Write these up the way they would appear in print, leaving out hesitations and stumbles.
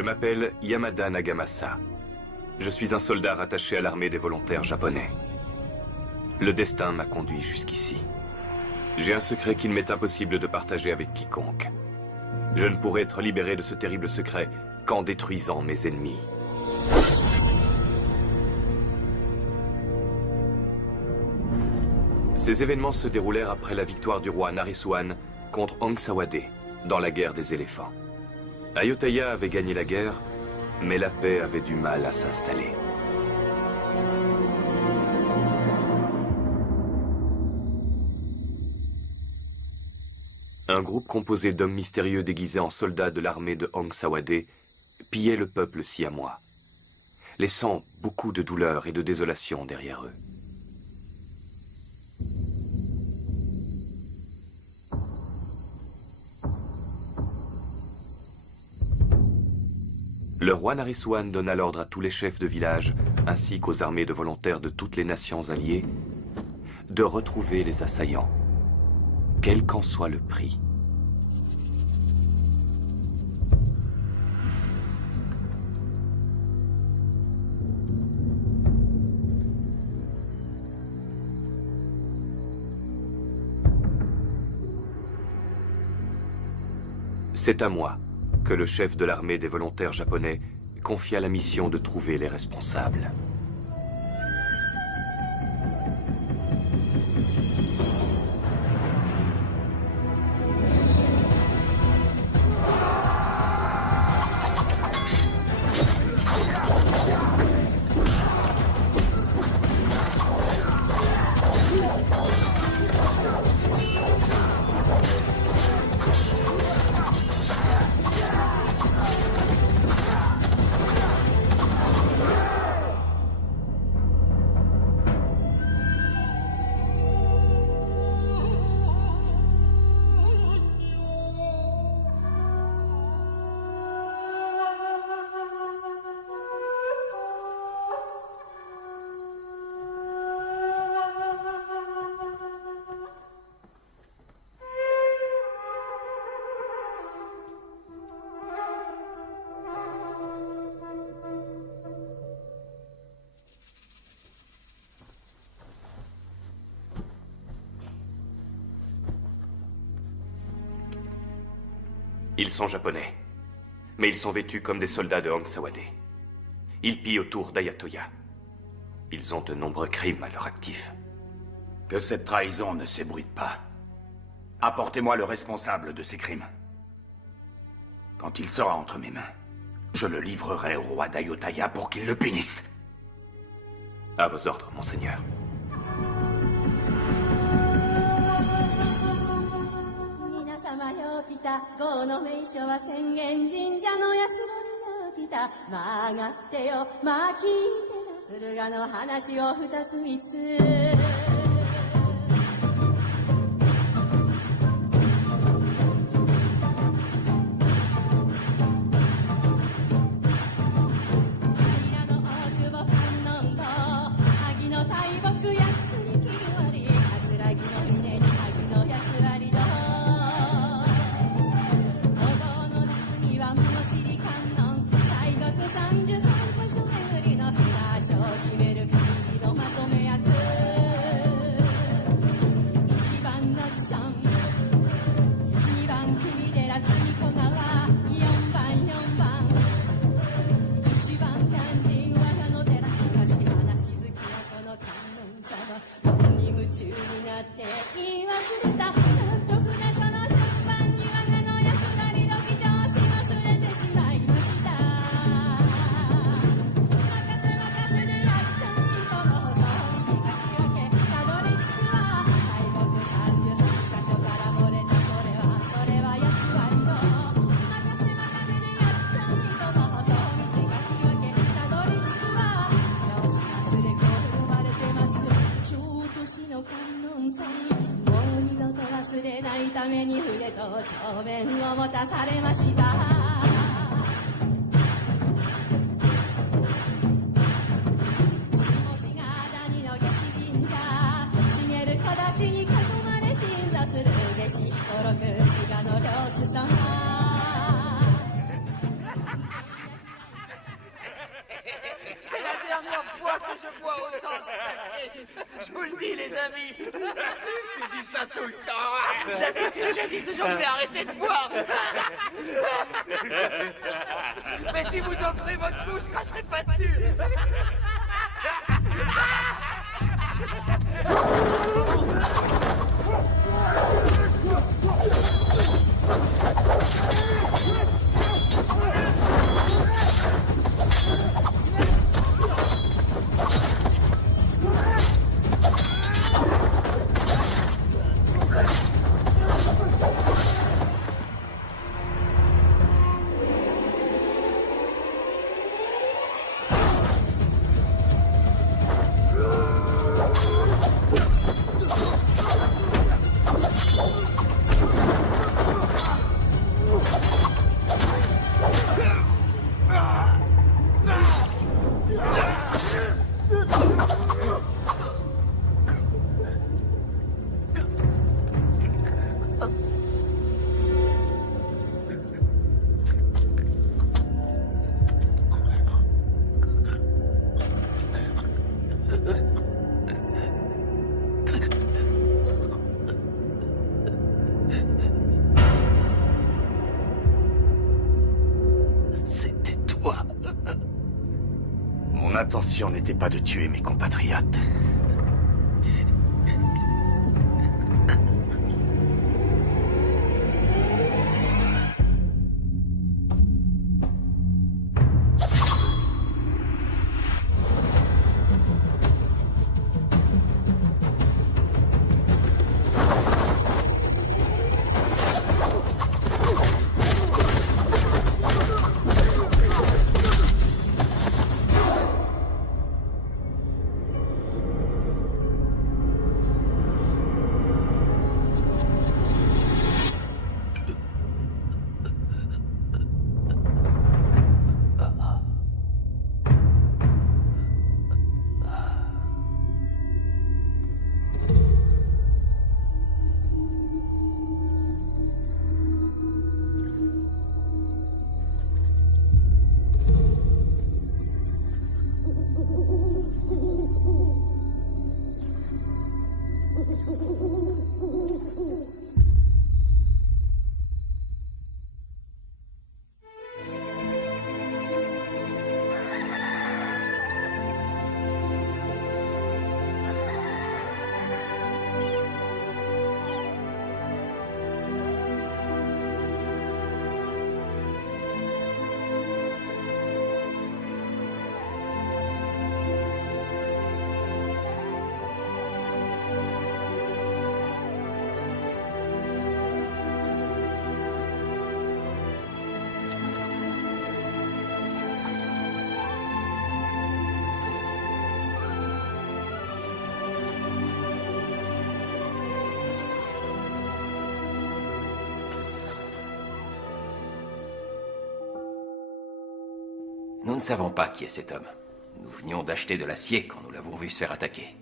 Je m'appelle Yamada Nagamasa. Je suis un soldat rattaché à l'armée des volontaires japonais. Le destin m'a conduit jusqu'ici. J'ai un secret qu'il m'est impossible de partager avec quiconque. Je ne pourrai être libéré de ce terrible secret qu'en détruisant mes ennemis. Ces événements se déroulèrent après la victoire du roi Naresuan contre Ong Sawade dans la guerre des éléphants. Ayutthaya avait gagné la guerre, mais la paix avait du mal à s'installer. Un groupe composé d'hommes mystérieux déguisés en soldats de l'armée de Ong Sawade pillait le peuple siamois, laissant beaucoup de douleur et de désolation derrière eux. Le roi Naresuan donna l'ordre à tous les chefs de village, ainsi qu'aux armées de volontaires de toutes les nations alliées, de retrouver les assaillants, quel qu'en soit le prix. C'est à moi que le chef de l'armée des volontaires japonais confia la mission de trouver les responsables. Ils sont japonais, mais ils sont vêtus comme des soldats de Ong Sawade. Ils pillent autour d'Ayutthaya. Ils ont de nombreux crimes à leur actif. Que cette trahison ne s'ébruite pas. Apportez-moi le responsable de ces crimes. Quand il sera entre mes mains, je le livrerai au roi d'Ayutthaya pour qu'il le punisse. À vos ordres, monseigneur. 様よ来た郷の名所は浅間神社の社によ来た曲がってよまあ聞いてな駿河の話を二つ三つに夢中になって言い忘れたなんと船所の順番にために筆と帳面を持たされました下志賀谷の下志神社茂る木立に囲まれ鎮座する下志彦六志賀の老師様C'est la dernière fois que je bois autant de saké. Je vous le dis, les amis. Tu dis ça tout le temps. D'habitude, je dis toujours que je vais arrêter de boire. Mais si vous offrez votre coup, je cracherai pas dessus. Mon intention n'était pas de tuer mes compatriotes. Nous ne savons pas qui est cet homme. Nous venions d'acheter de l'acier quand nous l'avons vu se faire attaquer.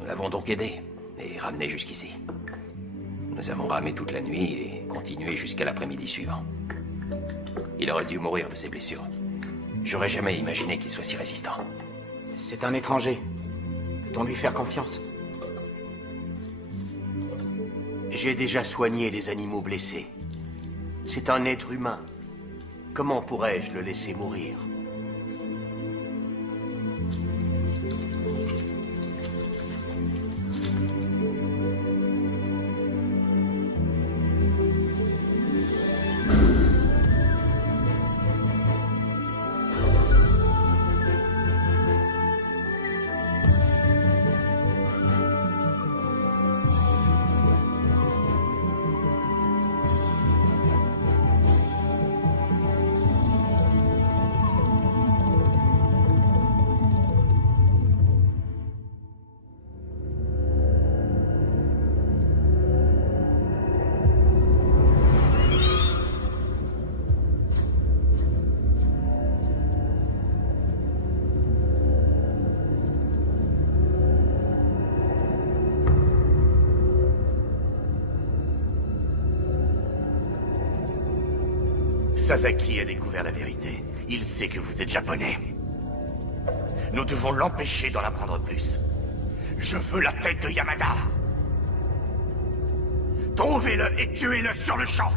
Nous l'avons donc aidé et ramené jusqu'ici. Nous avons ramé toute la nuit et continué jusqu'à l'après-midi suivant. Il aurait dû mourir de ses blessures. J'aurais jamais imaginé qu'il soit si résistant. C'est un étranger. Peut-on lui faire confiance? J'ai déjà soigné des animaux blessés. C'est un être humain. Comment pourrais-je le laisser mourir? Sasaki a découvert la vérité. Il sait que vous êtes japonais. Nous devons l'empêcher d'en apprendre plus. Je veux la tête de Yamada. Trouvez-le et tuez-le sur le champ.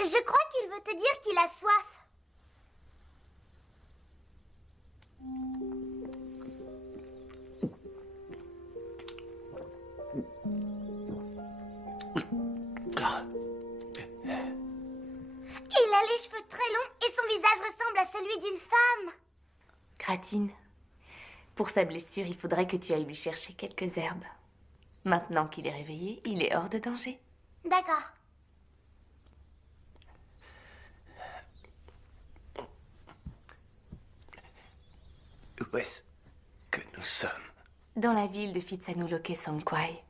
Je crois qu'il veut te dire qu'il a soif. Il a les cheveux très longs et son visage ressemble à celui d'une femme. Gratine, pour sa blessure, il faudrait que tu ailles lui chercher quelques herbes. Maintenant qu'il est réveillé, il est hors de danger. D'accord. Où est-ce que nous sommes? Dans la ville de Phitsanulok Songkwai.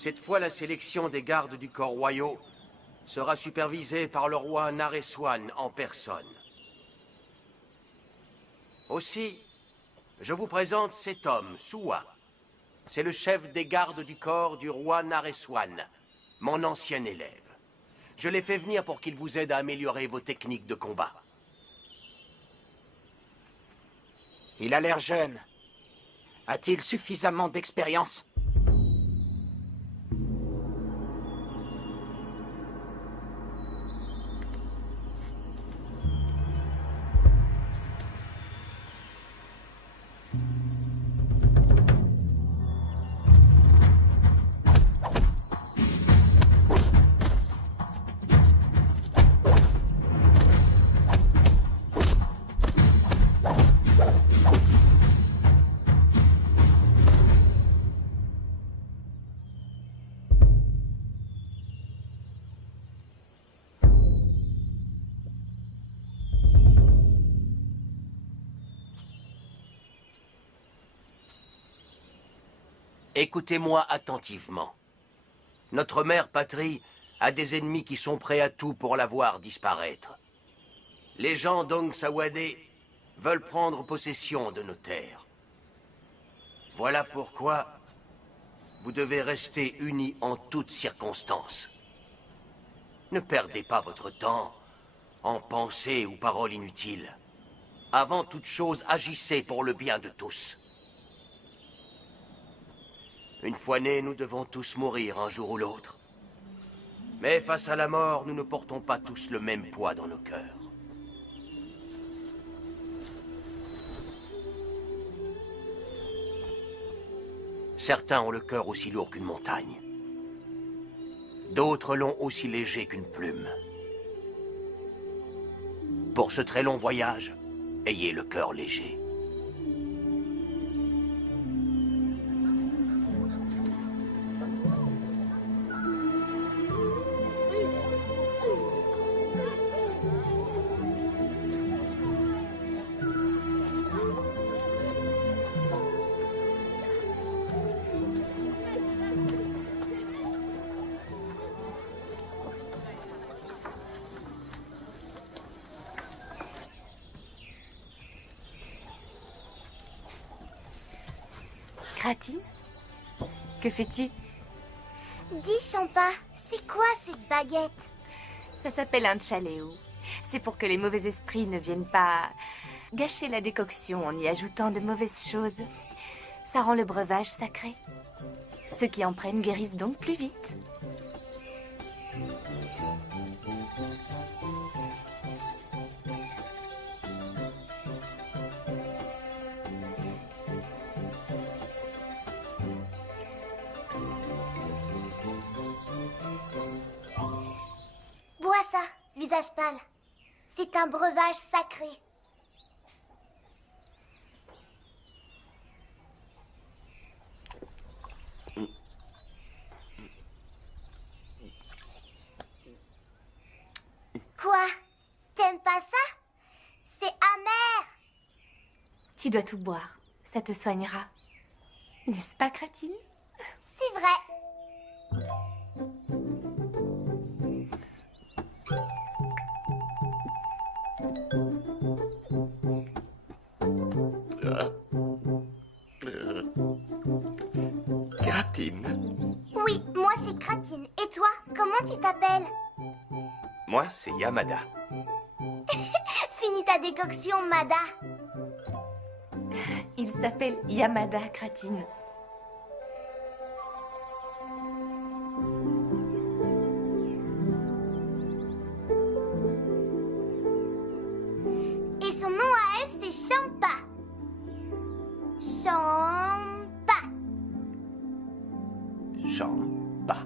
Cette fois, la sélection des gardes du corps royaux sera supervisée par le roi Naresuan en personne. Aussi, je vous présente cet homme, Suwa. C'est le chef des gardes du corps du roi Naresuan, mon ancien élève. Je l'ai fait venir pour qu'il vous aide à améliorer vos techniques de combat. Il a l'air jeune. A-t-il suffisamment d'expérience? Écoutez-moi attentivement. Notre mère patrie a des ennemis qui sont prêts à tout pour la voir disparaître. Les gens d'Ong Sawade veulent prendre possession de nos terres. Voilà pourquoi vous devez rester unis en toutes circonstances. Ne perdez pas votre temps en pensées ou paroles inutiles. Avant toute chose, agissez pour le bien de tous. Une fois nés, nous devons tous mourir un jour ou l'autre. Mais face à la mort, nous ne portons pas tous le même poids dans nos cœurs. Certains ont le cœur aussi lourd qu'une montagne. D'autres l'ont aussi léger qu'une plume. Pour ce très long voyage, ayez le cœur léger. Gratine, que fais-tu? Dis, Champa, c'est quoi cette baguette? Ça s'appelle un chaléo. C'est pour que les mauvais esprits ne viennent pas gâcher la décoction en y ajoutant de mauvaises choses. Ça rend le breuvage sacré. Ceux qui en prennent guérissent donc plus vite. Bois ça, visage pâle. C'est un breuvage sacré. Quoi? T'aimes pas ça? C'est amer. Tu dois tout boire. Ça te soignera. N'est-ce pas, Gratine? C'est vrai. Gratine. Oui, moi c'est Gratine. Et toi, comment tu t'appelles? Moi, c'est Yamada. Finis ta décoction, Mada. Il s'appelle Yamada, Gratine. Et son nom à elle, c'est Champa. Champa. Champa.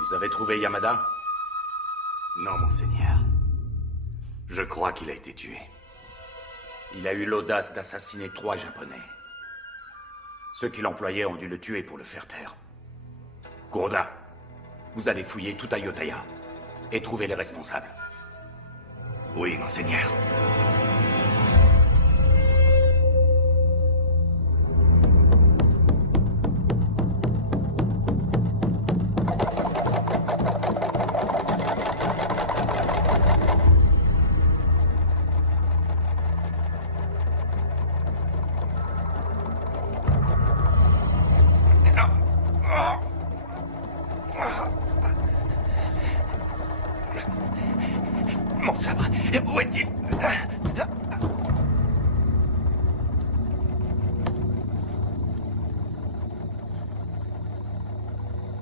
Vous avez trouvé Yamada? Non, monseigneur. Je crois qu'il a été tué. Il a eu l'audace d'assassiner 3 Japonais. Ceux qui l'employaient ont dû le tuer pour le faire taire. Kuroda, vous allez fouiller tout Ayutthaya et trouver les responsables. Oui, monseigneur. Mon sabre, où est-il?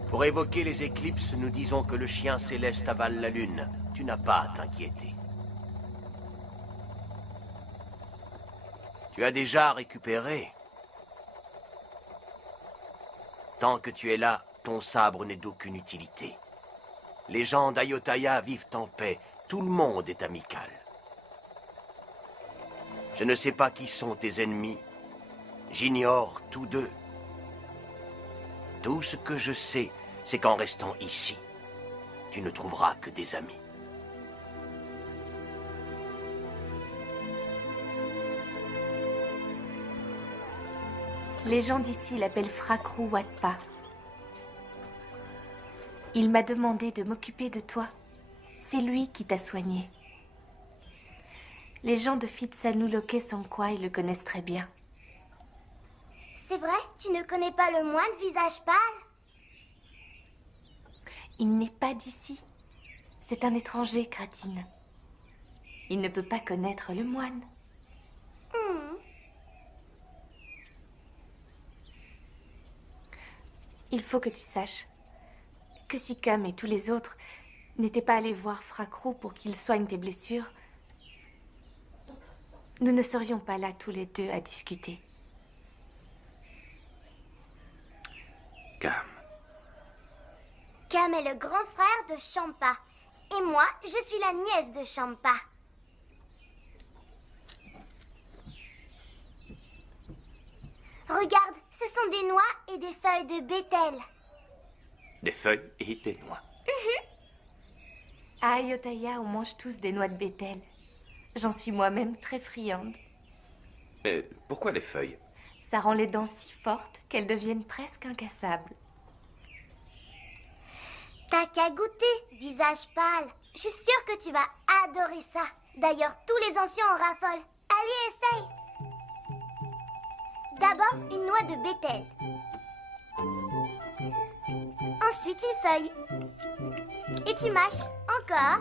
Pour évoquer les éclipses, nous disons que le chien céleste avale la lune. Tu n'as pas à t'inquiéter. Tu as déjà récupéré. Tant que tu es là, ton sabre n'est d'aucune utilité. Les gens d'Ayutthaya vivent en paix. Tout le monde est amical. Je ne sais pas qui sont tes ennemis. J'ignore tous deux. Tout ce que je sais, c'est qu'en restant ici, tu ne trouveras que des amis. Les gens d'ici l'appellent Frakrou Watpa. Il m'a demandé de m'occuper de toi. C'est lui qui t'a soigné. Les gens de Phitsanulok Songkwai le connaissent très bien. C'est vrai? Tu ne connais pas le moine visage pâle? Il n'est pas d'ici. C'est un étranger, Kratine. Il ne peut pas connaître le moine. Il faut que tu saches que si Cam et tous les autres n'étaient pas allés voir Frakrou pour qu'il soigne tes blessures, nous ne serions pas là tous les deux à discuter. Cam. Cam est le grand frère de Champa. Et moi, je suis la nièce de Champa. Regarde, ce sont des noix et des feuilles de bétel. Des feuilles et des noix. À Ayutthaya, on mange tous des noix de bétel. J'en suis moi-même très friande. Mais pourquoi les feuilles? Ça rend les dents si fortes qu'elles deviennent presque incassables. T'as qu'à goûter, visage pâle. Je suis sûre que tu vas adorer ça. D'ailleurs, tous les anciens en raffolent. Allez, essaye. D'abord, une noix de bétel. Ensuite, une feuille. Et tu mâches. Encore,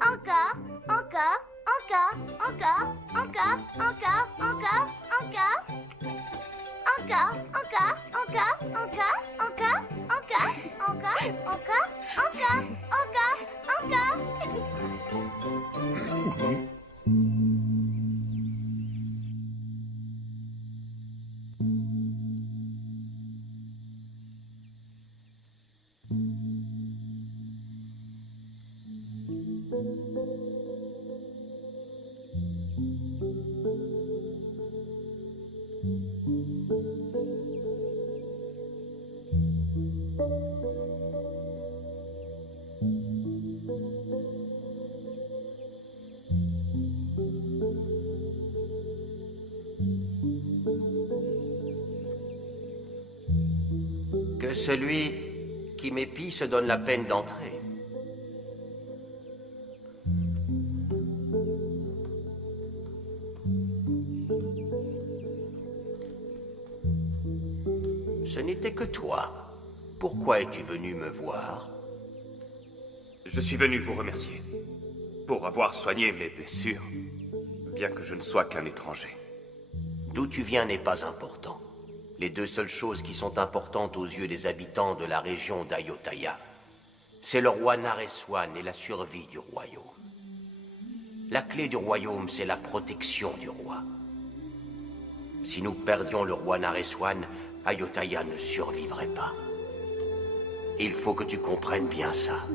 encore, encore, encore, encore, encore, encore, encore, encore. Encore, encore, encore, encore, encore, encore, encore, encore, encore, encore, encore. Que celui qui m'épie se donne la peine d'entrer. Ce n'était que toi. Pourquoi es-tu venu me voir? Je suis venu vous remercier pour avoir soigné mes blessures, bien que je ne sois qu'un étranger. D'où tu viens n'est pas important. Les deux seules choses qui sont importantes aux yeux des habitants de la région d'Ayutthaya, c'est le roi Nareswan et la survie du royaume. La clé du royaume, c'est la protection du roi. Si nous perdions le roi Nareswan, Ayutthaya ne survivrait pas. Il faut que tu comprennes bien ça.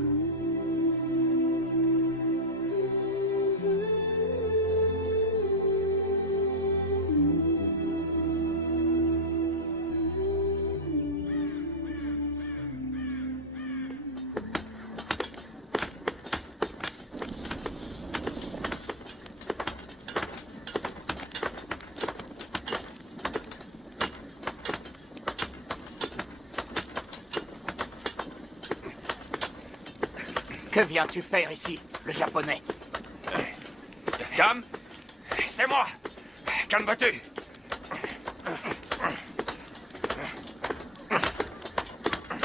Que viens-tu faire ici, le japonais? Cam, c'est moi. Calme-toi.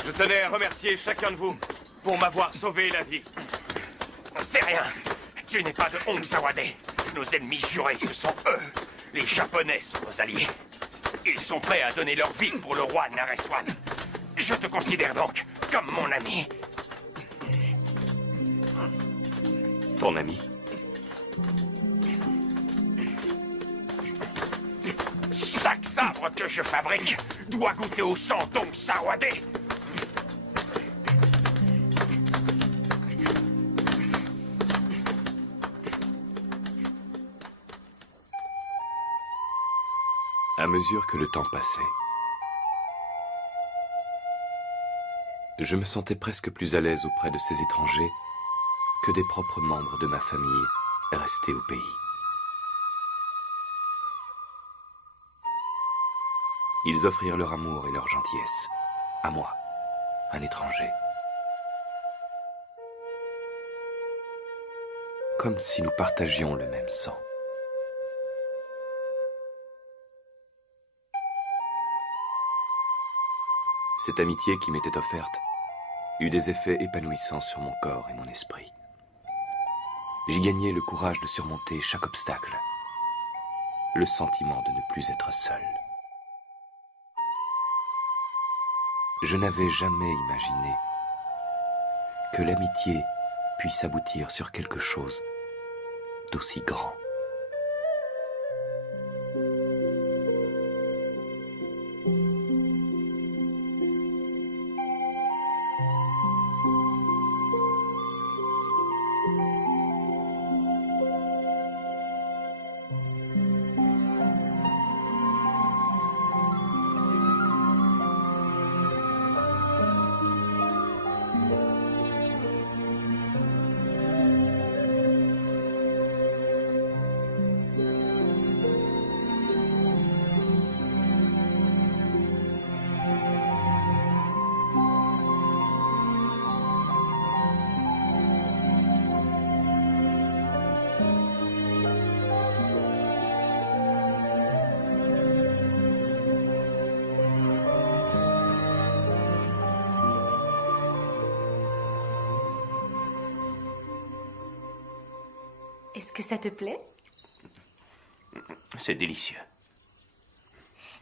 Je tenais à remercier chacun de vous pour m'avoir sauvé la vie. C'est rien. Tu n'es pas de Hong Sawade. Nos ennemis jurés, ce sont eux. Les Japonais sont nos alliés. Ils sont prêts à donner leur vie pour le roi Nareswan. Je te considère donc comme mon ami. Ton ami? Chaque sabre que je fabrique doit goûter au sang d'Hong Sawade. À mesure que le temps passait, je me sentais presque plus à l'aise auprès de ces étrangers que des propres membres de ma famille restés au pays. Ils offrirent leur amour et leur gentillesse à moi, un étranger. Comme si nous partagions le même sang. Cette amitié qui m'était offerte eut des effets épanouissants sur mon corps et mon esprit. J'y gagnai le courage de surmonter chaque obstacle, le sentiment de ne plus être seul. Je n'avais jamais imaginé que l'amitié puisse aboutir sur quelque chose d'aussi grand. Est-ce que ça te plaît? C'est délicieux.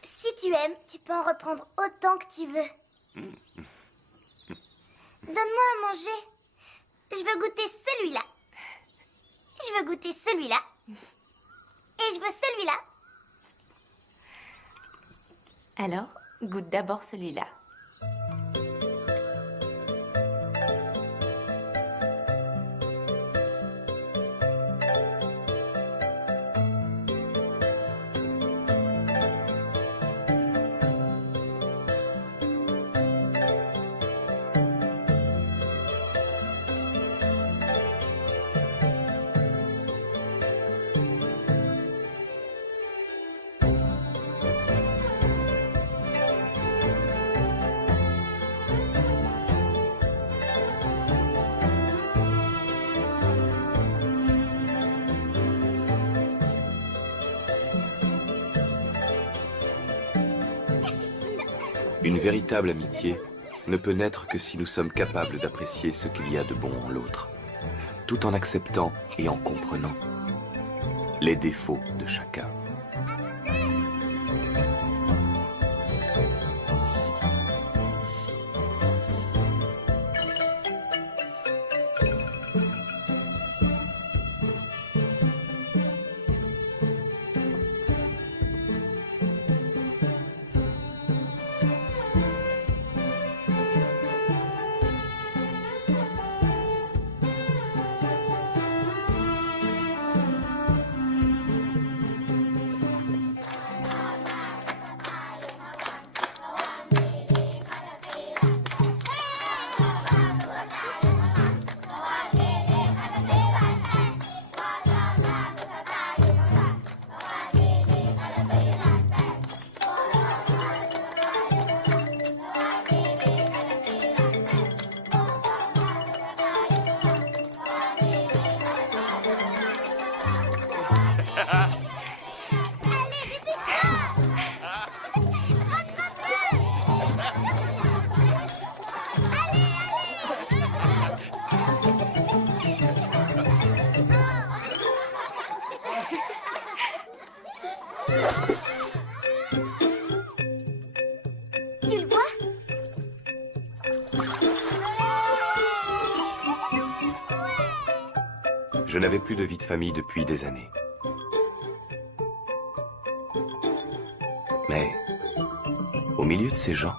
Si tu aimes, tu peux en reprendre autant que tu veux. Donne-moi à manger. Je veux goûter celui-là. Je veux goûter celui-là. Et je veux celui-là. Alors, goûte d'abord celui-là. Une véritable amitié ne peut naître que si nous sommes capables d'apprécier ce qu'il y a de bon en l'autre, tout en acceptant et en comprenant les défauts de chacun. Tu le vois? Je n'avais plus de vie de famille depuis des années. Mais, au milieu de ces gens,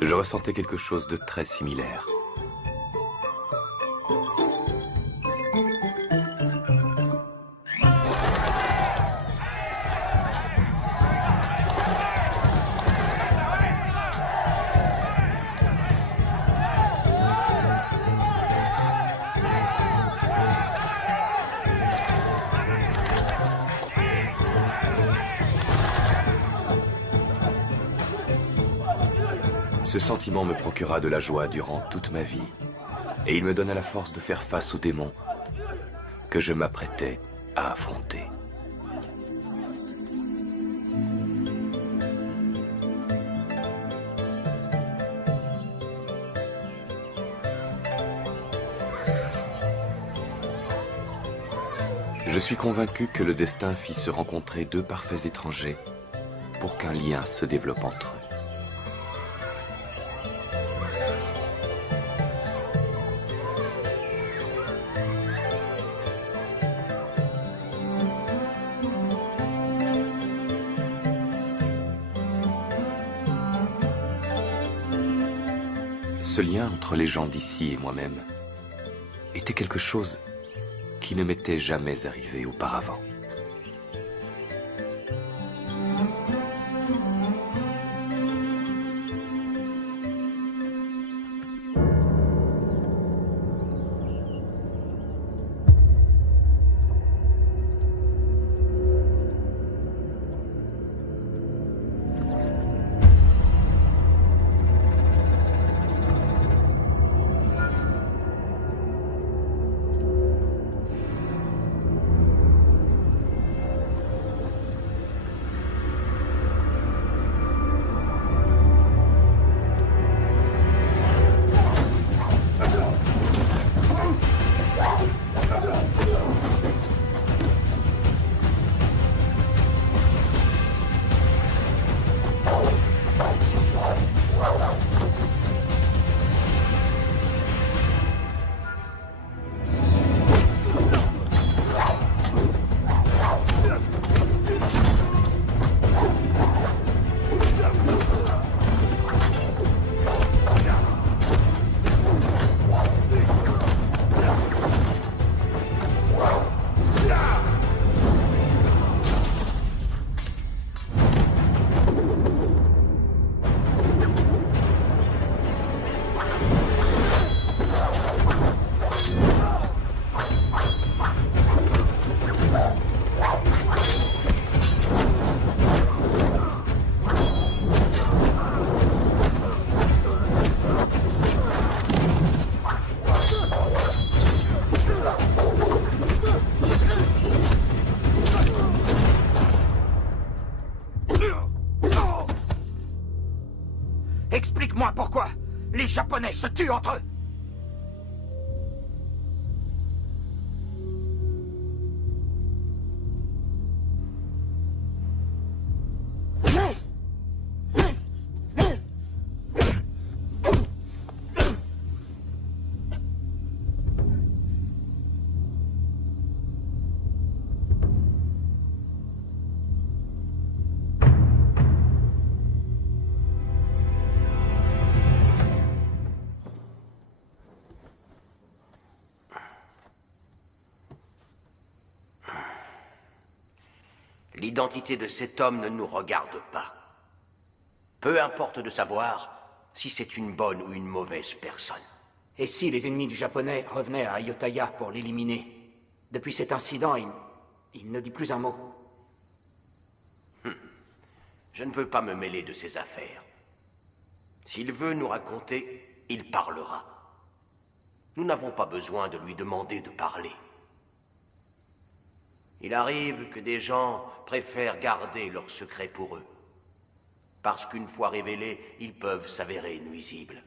je ressentais quelque chose de très similaire. Ce sentiment me procura de la joie durant toute ma vie, et il me donna la force de faire face aux démons que je m'apprêtais à affronter. Je suis convaincu que le destin fit se rencontrer deux parfaits étrangers pour qu'un lien se développe entre eux. Ce lien entre les gens d'ici et moi-même était quelque chose qui ne m'était jamais arrivé auparavant. Explique-moi pourquoi les Japonais se tuent entre eux. L'identité de cet homme ne nous regarde pas. Peu importe de savoir si c'est une bonne ou une mauvaise personne. Et si les ennemis du japonais revenaient à Ayutthaya pour l'éliminer? Depuis cet incident, il ne dit plus un mot. Je ne veux pas me mêler de ses affaires. S'il veut nous raconter, il parlera. Nous n'avons pas besoin de lui demander de parler. Il arrive que des gens préfèrent garder leurs secrets pour eux. Parce qu'une fois révélés, ils peuvent s'avérer nuisibles.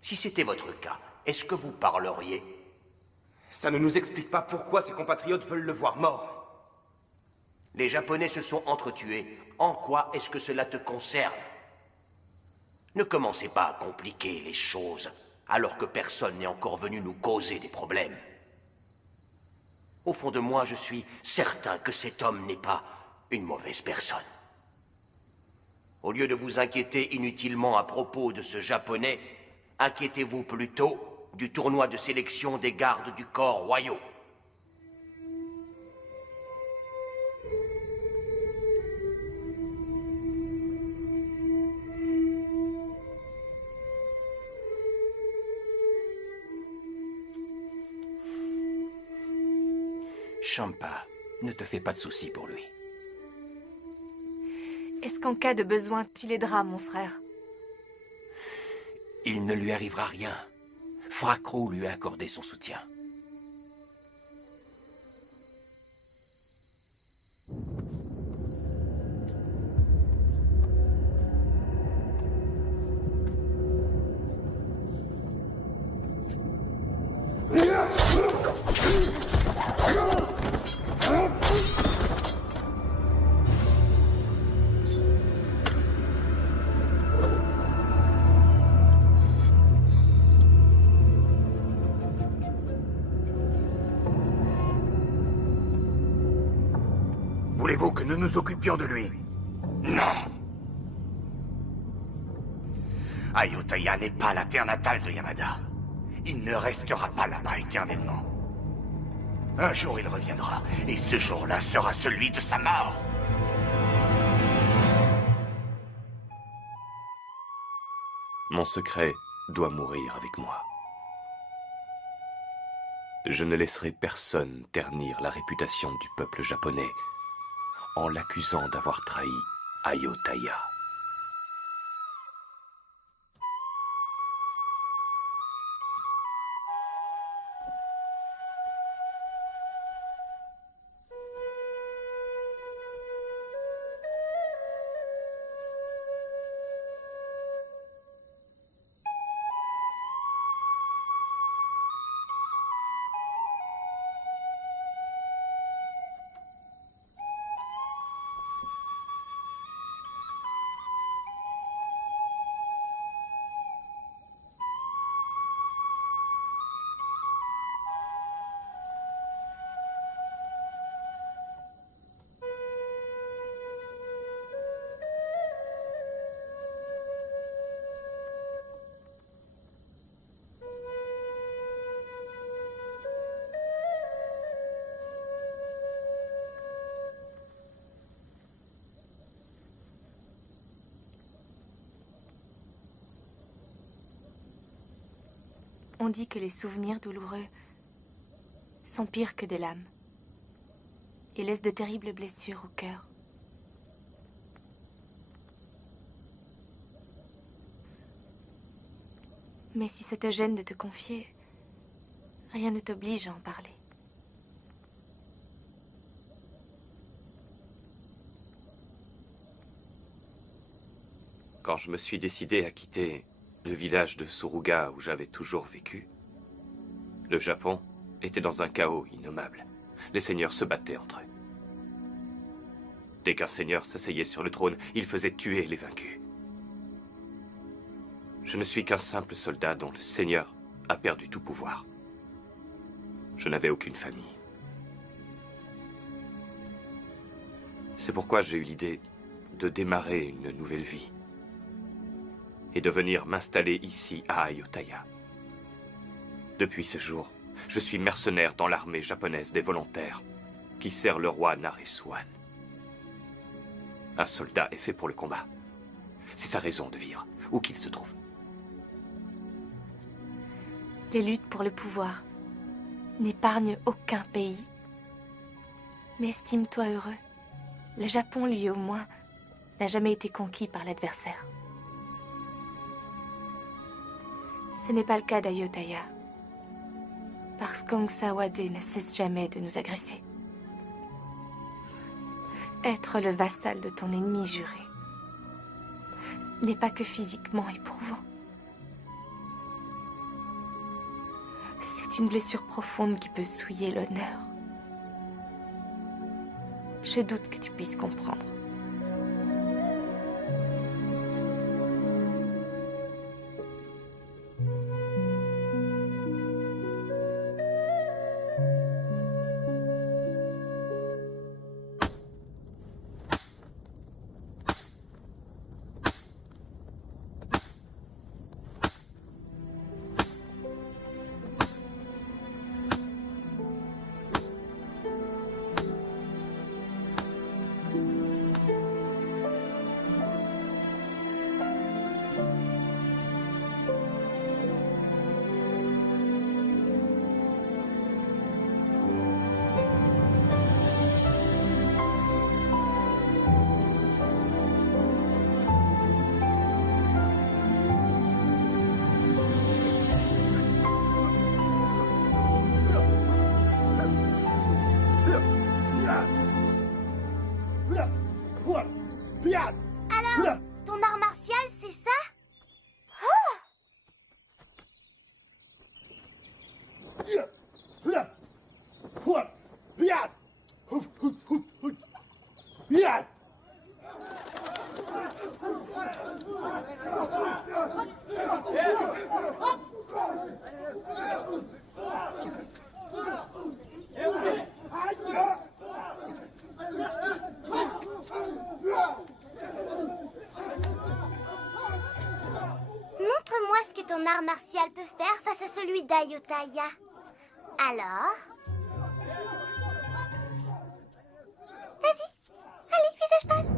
Si c'était votre cas, est-ce que vous parleriez? Ça ne nous explique pas pourquoi ses compatriotes veulent le voir mort. Les Japonais se sont entretués. En quoi est-ce que cela te concerne? Ne commencez pas à compliquer les choses, alors que personne n'est encore venu nous causer des problèmes. Au fond de moi, je suis certain que cet homme n'est pas une mauvaise personne. Au lieu de vous inquiéter inutilement à propos de ce Japonais, inquiétez-vous plutôt du tournoi de sélection des gardes du corps royaux. Champa, ne te fais pas de soucis pour lui. Est-ce qu'en cas de besoin, tu l'aideras, mon frère? Il ne lui arrivera rien. Fracro lui a accordé son soutien. Voulez-vous que nous nous occupions de lui? Non. Ayutthaya n'est pas la terre natale de Yamada. Il ne restera pas là-bas éternellement. Un jour, il reviendra, et ce jour-là sera celui de sa mort. Mon secret doit mourir avec moi. Je ne laisserai personne ternir la réputation du peuple japonais en l'accusant d'avoir trahi Ayutthaya. On dit que les souvenirs douloureux sont pires que des lames et laissent de terribles blessures au cœur. Mais si ça te gêne de te confier, rien ne t'oblige à en parler. Quand je me suis décidé à quitter le village de Suruga où j'avais toujours vécu, le Japon était dans un chaos innommable. Les seigneurs se battaient entre eux. Dès qu'un seigneur s'asseyait sur le trône, il faisait tuer les vaincus. Je ne suis qu'un simple soldat dont le seigneur a perdu tout pouvoir. Je n'avais aucune famille. C'est pourquoi j'ai eu l'idée de démarrer une nouvelle vie et de venir m'installer ici à Ayutthaya. Depuis ce jour, je suis mercenaire dans l'armée japonaise des volontaires qui sert le roi Naresuan. Un soldat est fait pour le combat. C'est sa raison de vivre, où qu'il se trouve. Les luttes pour le pouvoir n'épargnent aucun pays. Mais estime-toi heureux. Le Japon, lui au moins, n'a jamais été conquis par l'adversaire. Ce n'est pas le cas d'Ayutthaya, parce qu'Ong Sawade ne cesse jamais de nous agresser. Être le vassal de ton ennemi juré n'est pas que physiquement éprouvant. C'est une blessure profonde qui peut souiller l'honneur. Je doute que tu puisses comprendre. Alors, ton art martial, c'est ça? Oh! Montre-moi ce que ton art martial peut faire face à celui d'Ayutthaya. Alors? Vas-y, allez, visage pâle.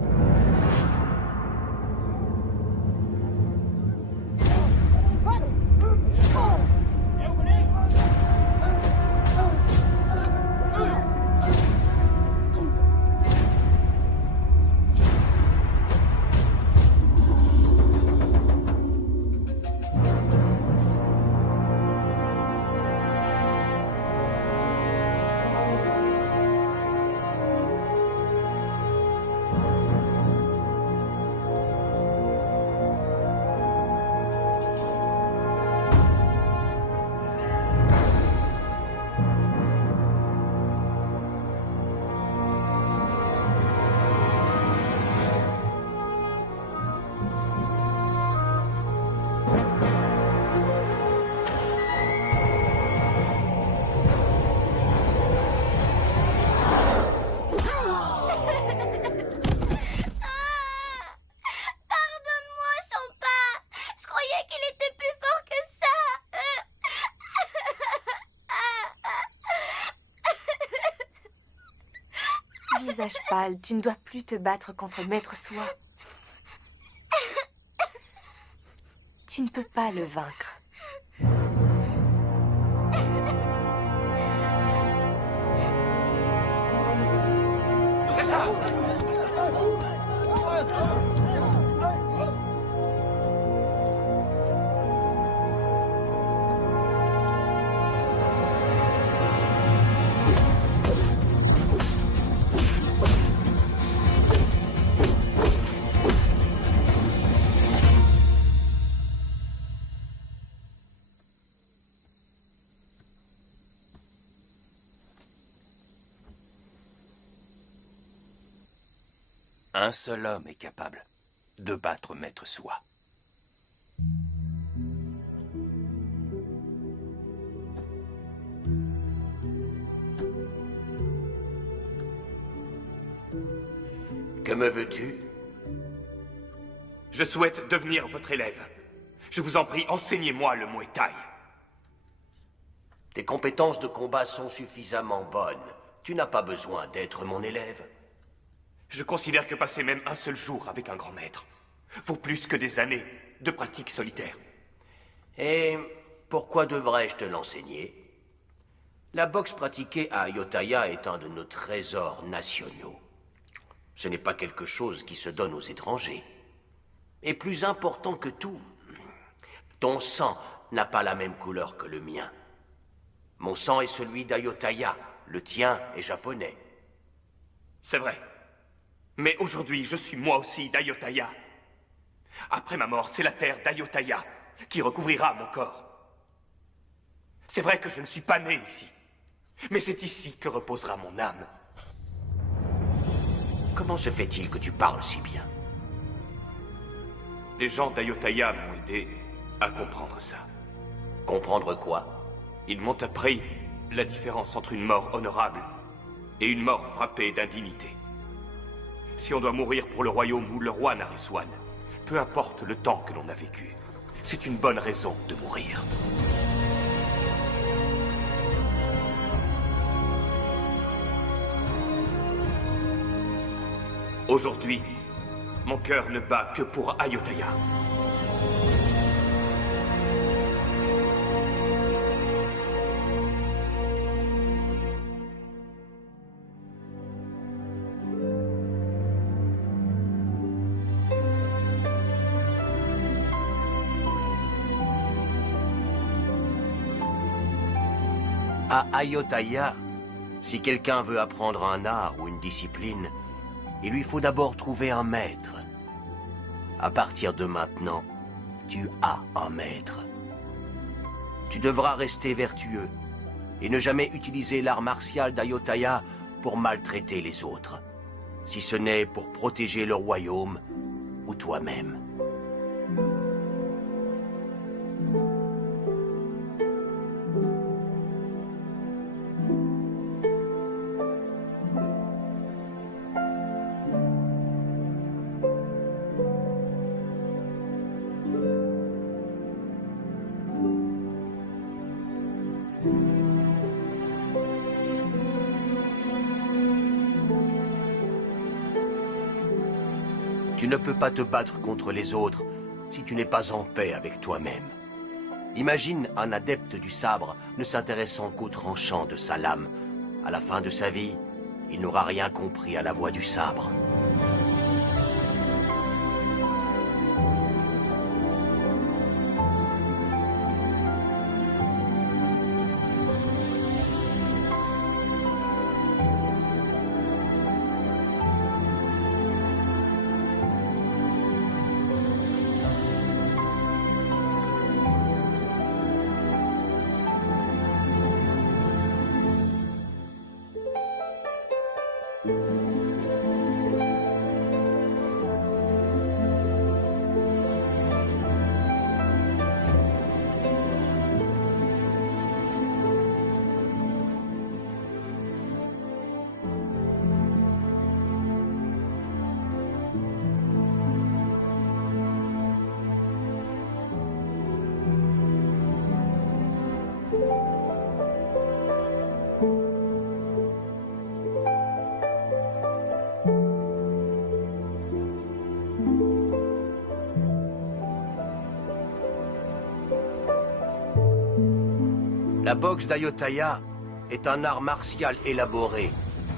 Visage pâle, tu ne dois plus te battre contre Maître Soi. Tu ne peux pas le vaincre. C'est ça! Un seul homme est capable de battre Maître Soi. Que me veux-tu? Je souhaite devenir votre élève. Je vous en prie, enseignez-moi le Muay Thai. Tes compétences de combat sont suffisamment bonnes. Tu n'as pas besoin d'être mon élève. Je considère que passer même un seul jour avec un grand maître vaut plus que des années de pratique solitaire. Et pourquoi devrais-je te l'enseigner? La boxe pratiquée à Ayutthaya est un de nos trésors nationaux. Ce n'est pas quelque chose qui se donne aux étrangers. Et plus important que tout, ton sang n'a pas la même couleur que le mien. Mon sang est celui d'Ayutthaya, le tien est japonais. C'est vrai. Mais aujourd'hui, je suis moi aussi d'Ayutthaya. Après ma mort, c'est la terre d'Ayutthaya qui recouvrira mon corps. C'est vrai que je ne suis pas né ici, mais c'est ici que reposera mon âme. Comment se fait-il que tu parles si bien? Les gens d'Ayutthaya m'ont aidé à comprendre ça. Comprendre quoi? Ils m'ont appris la différence entre une mort honorable et une mort frappée d'indignité. Si on doit mourir pour le royaume ou le roi Naresuan, peu importe le temps que l'on a vécu, c'est une bonne raison de mourir. Aujourd'hui, mon cœur ne bat que pour Ayutthaya. À Ayutthaya, si quelqu'un veut apprendre un art ou une discipline, il lui faut d'abord trouver un maître. À partir de maintenant, tu as un maître. Tu devras rester vertueux et ne jamais utiliser l'art martial d'Ayutthaya pour maltraiter les autres, si ce n'est pour protéger le royaume ou toi-même. Tu ne peux pas te battre contre les autres si tu n'es pas en paix avec toi-même. Imagine un adepte du sabre ne s'intéressant qu'au tranchant de sa lame. À la fin de sa vie, il n'aura rien compris à la voie du sabre. La boxe d'Ayutthaya est un art martial élaboré,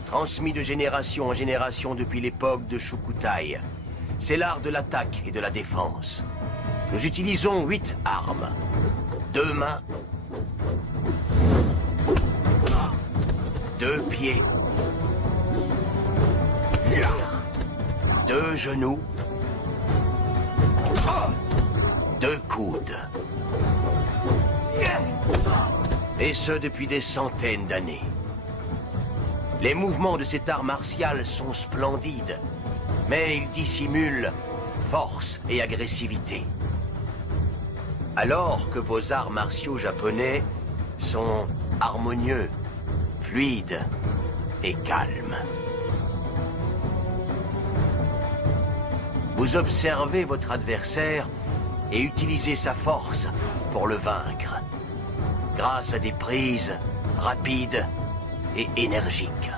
transmis de génération en génération depuis l'époque de Shukutai. C'est l'art de l'attaque et de la défense. Nous utilisons 8 armes. 2 mains, 2 pieds, 2 genoux, 2 coudes. Et ce depuis des centaines d'années. Les mouvements de cet art martial sont splendides, mais ils dissimulent force et agressivité. Alors que vos arts martiaux japonais sont harmonieux, fluides et calmes. Vous observez votre adversaire et utilisez sa force pour le vaincre, grâce à des prises rapides et énergiques.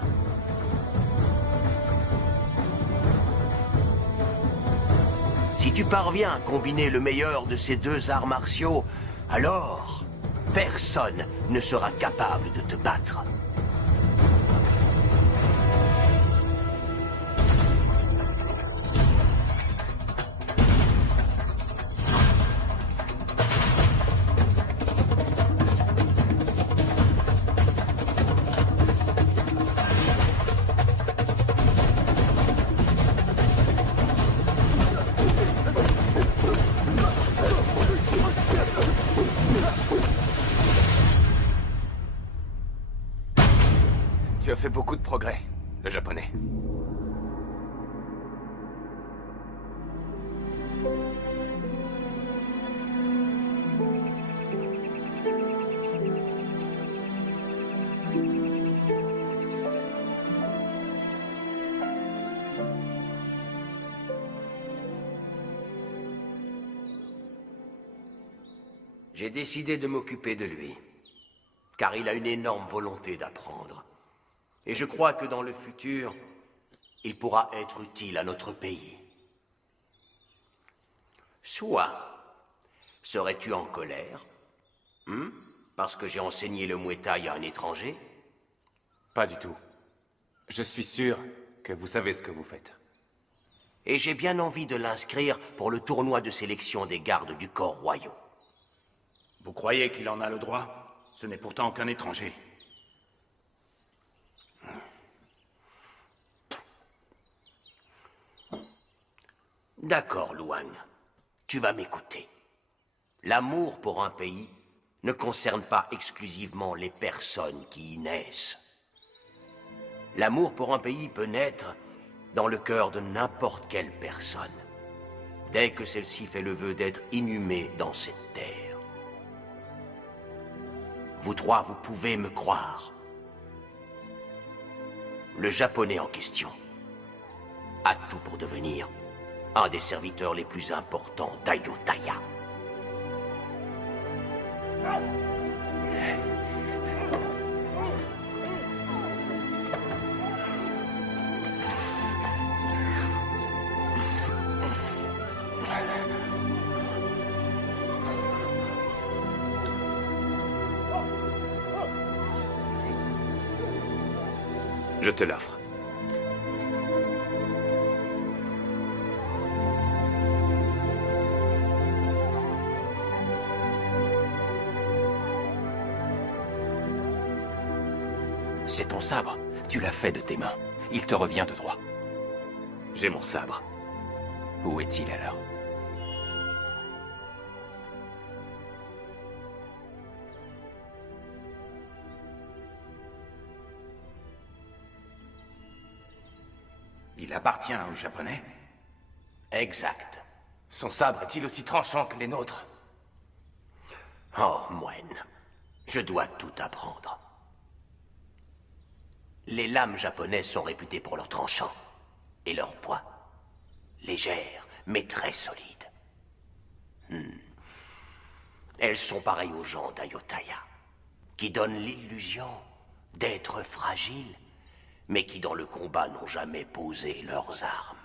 Si tu parviens à combiner le meilleur de ces 2 arts martiaux, alors personne ne sera capable de te battre. Tu as fait beaucoup de progrès, le japonais. J'ai décidé de m'occuper de lui, car il a une énorme volonté d'apprendre. Et je crois que dans le futur, il pourra être utile à notre pays. Soit, serais-tu en colère parce que j'ai enseigné le Muay Thai à un étranger? Pas du tout. Je suis sûr que vous savez ce que vous faites. Et j'ai bien envie de l'inscrire pour le tournoi de sélection des gardes du corps royaux. Vous croyez qu'il en a le droit? Ce n'est pourtant qu'un étranger. D'accord, Luang. Tu vas m'écouter. L'amour pour un pays ne concerne pas exclusivement les personnes qui y naissent. L'amour pour un pays peut naître dans le cœur de n'importe quelle personne, dès que celle-ci fait le vœu d'être inhumée dans cette terre. Vous trois, vous pouvez me croire. Le Japonais en question a tout pour devenir un des serviteurs les plus importants d'Ayutthaya. Je te l'offre. C'est ton sabre. Tu l'as fait de tes mains. Il te revient de droit. J'ai mon sabre. Où est-il alors? Il appartient aux Japonais? Exact. Son sabre est-il aussi tranchant que les nôtres? Oh, moine, je dois tout apprendre. Les lames japonaises sont réputées pour leur tranchant et leur poids. Légères, mais très solides. Elles sont pareilles aux gens d'Ayutthaya, qui donnent l'illusion d'être fragiles, mais qui dans le combat n'ont jamais posé leurs armes.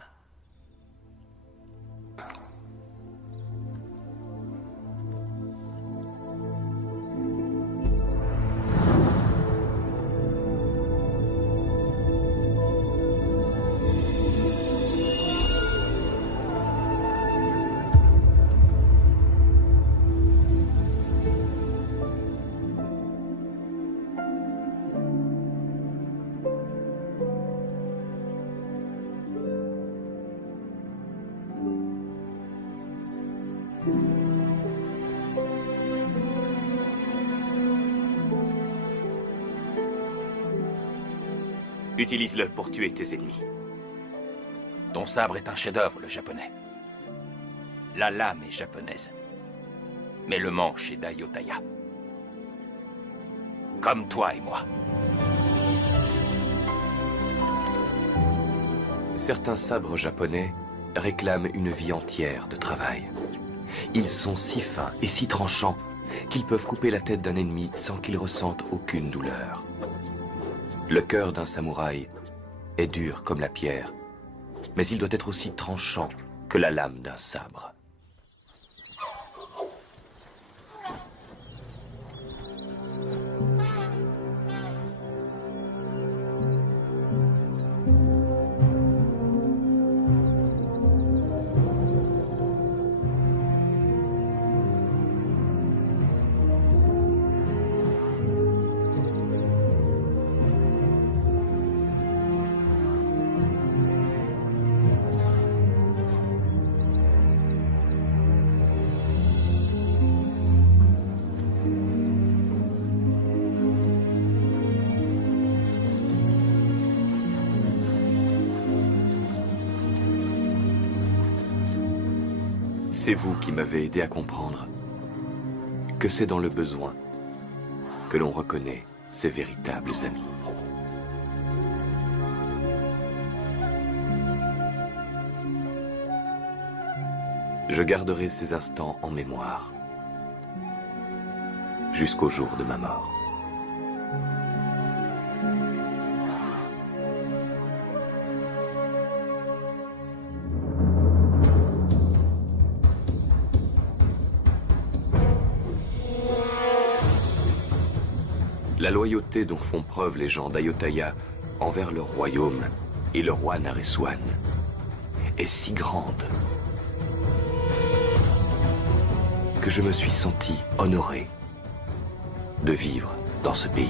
Utilise-le pour tuer tes ennemis. Ton sabre est un chef-d'œuvre, le japonais. La lame est japonaise. Mais le manche est d'Ayutthaya. Comme toi et moi. Certains sabres japonais réclament une vie entière de travail. Ils sont si fins et si tranchants qu'ils peuvent couper la tête d'un ennemi sans qu'il ressente aucune douleur. Le cœur d'un samouraï est dur comme la pierre, mais il doit être aussi tranchant que la lame d'un sabre. C'est vous qui m'avez aidé à comprendre que c'est dans le besoin que l'on reconnaît ses véritables amis. Je garderai ces instants en mémoire jusqu'au jour de ma mort. La loyauté dont font preuve les gens d'Ayutthaya envers leur royaume et le roi Naresuan est si grande que je me suis senti honoré de vivre dans ce pays.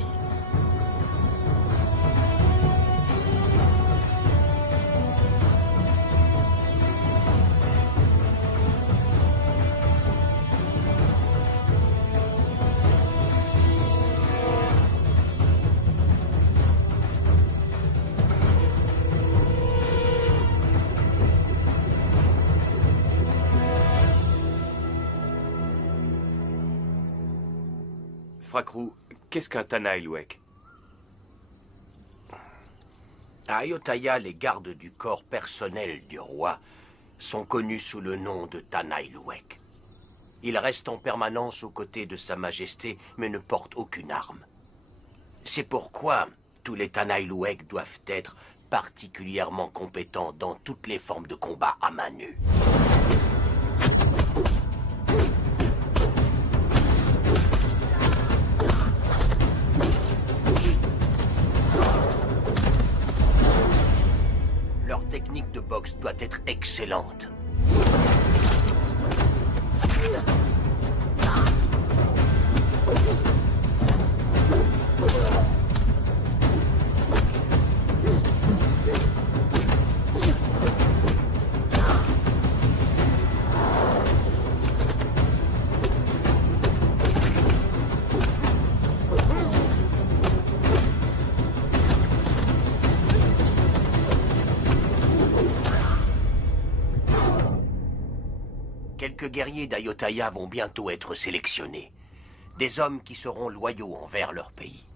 Frakrou, qu'est-ce qu'un Tanaï Luek? À Ayutthaya, les gardes du corps personnel du roi sont connus sous le nom de Tanaï Luek. Ils restent en permanence aux côtés de Sa Majesté, mais ne portent aucune arme. C'est pourquoi tous les Tanaï Luek doivent être particulièrement compétents dans toutes les formes de combat à main nue. Leur technique de boxe doit être excellente. Quelques guerriers d'Ayutthaya vont bientôt être sélectionnés. Des hommes qui seront loyaux envers leur pays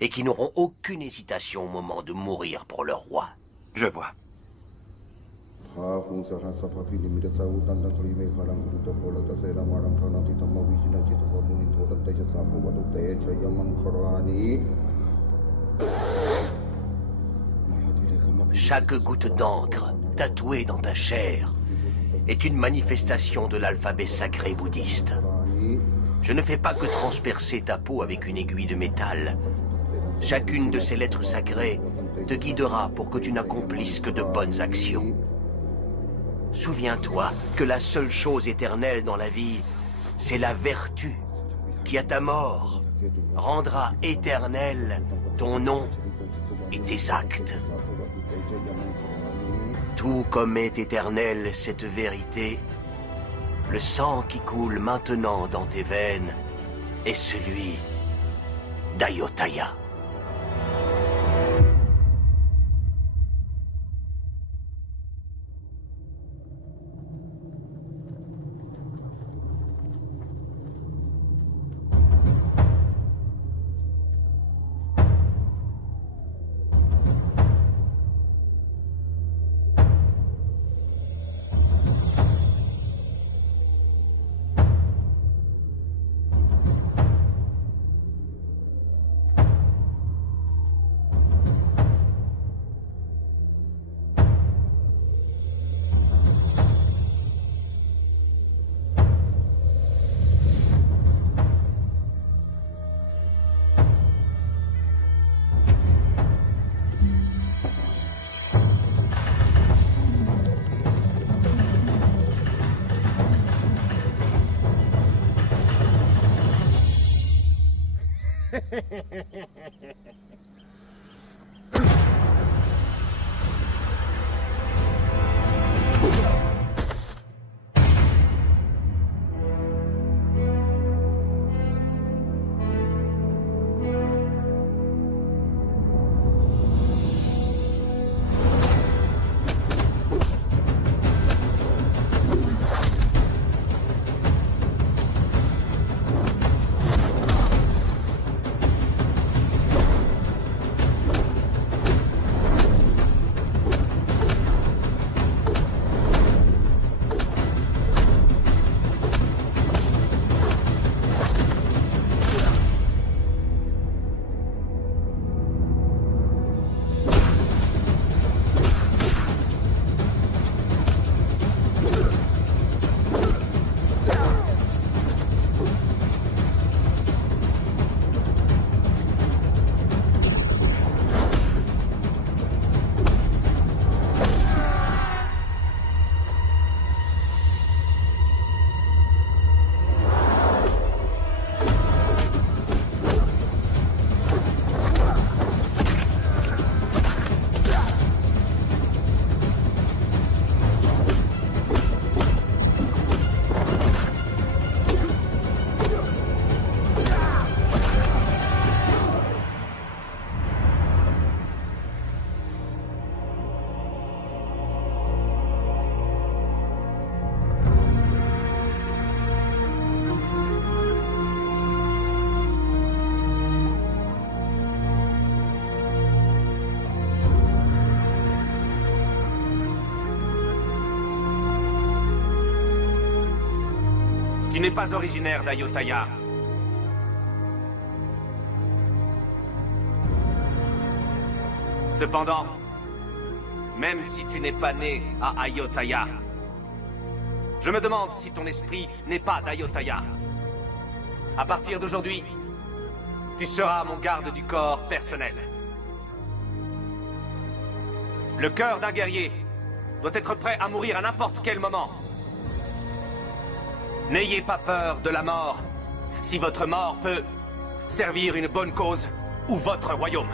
et qui n'auront aucune hésitation au moment de mourir pour leur roi. Je vois. Chaque goutte d'encre tatouée dans ta chair est une manifestation de l'alphabet sacré bouddhiste. Je ne fais pas que transpercer ta peau avec une aiguille de métal. Chacune de ces lettres sacrées te guidera pour que tu n'accomplisses que de bonnes actions. Souviens-toi que la seule chose éternelle dans la vie, c'est la vertu qui, à ta mort, rendra éternel ton nom et tes actes. Tout comme est éternelle cette vérité, le sang qui coule maintenant dans tes veines est celui d'Ayutthaya. Tu n'es pas originaire d'Ayutthaya. Cependant, même si tu n'es pas né à Ayutthaya, je me demande si ton esprit n'est pas d'Ayutthaya. À partir d'aujourd'hui, tu seras mon garde du corps personnel. Le cœur d'un guerrier doit être prêt à mourir à n'importe quel moment. N'ayez pas peur de la mort, si votre mort peut servir une bonne cause ou votre royaume.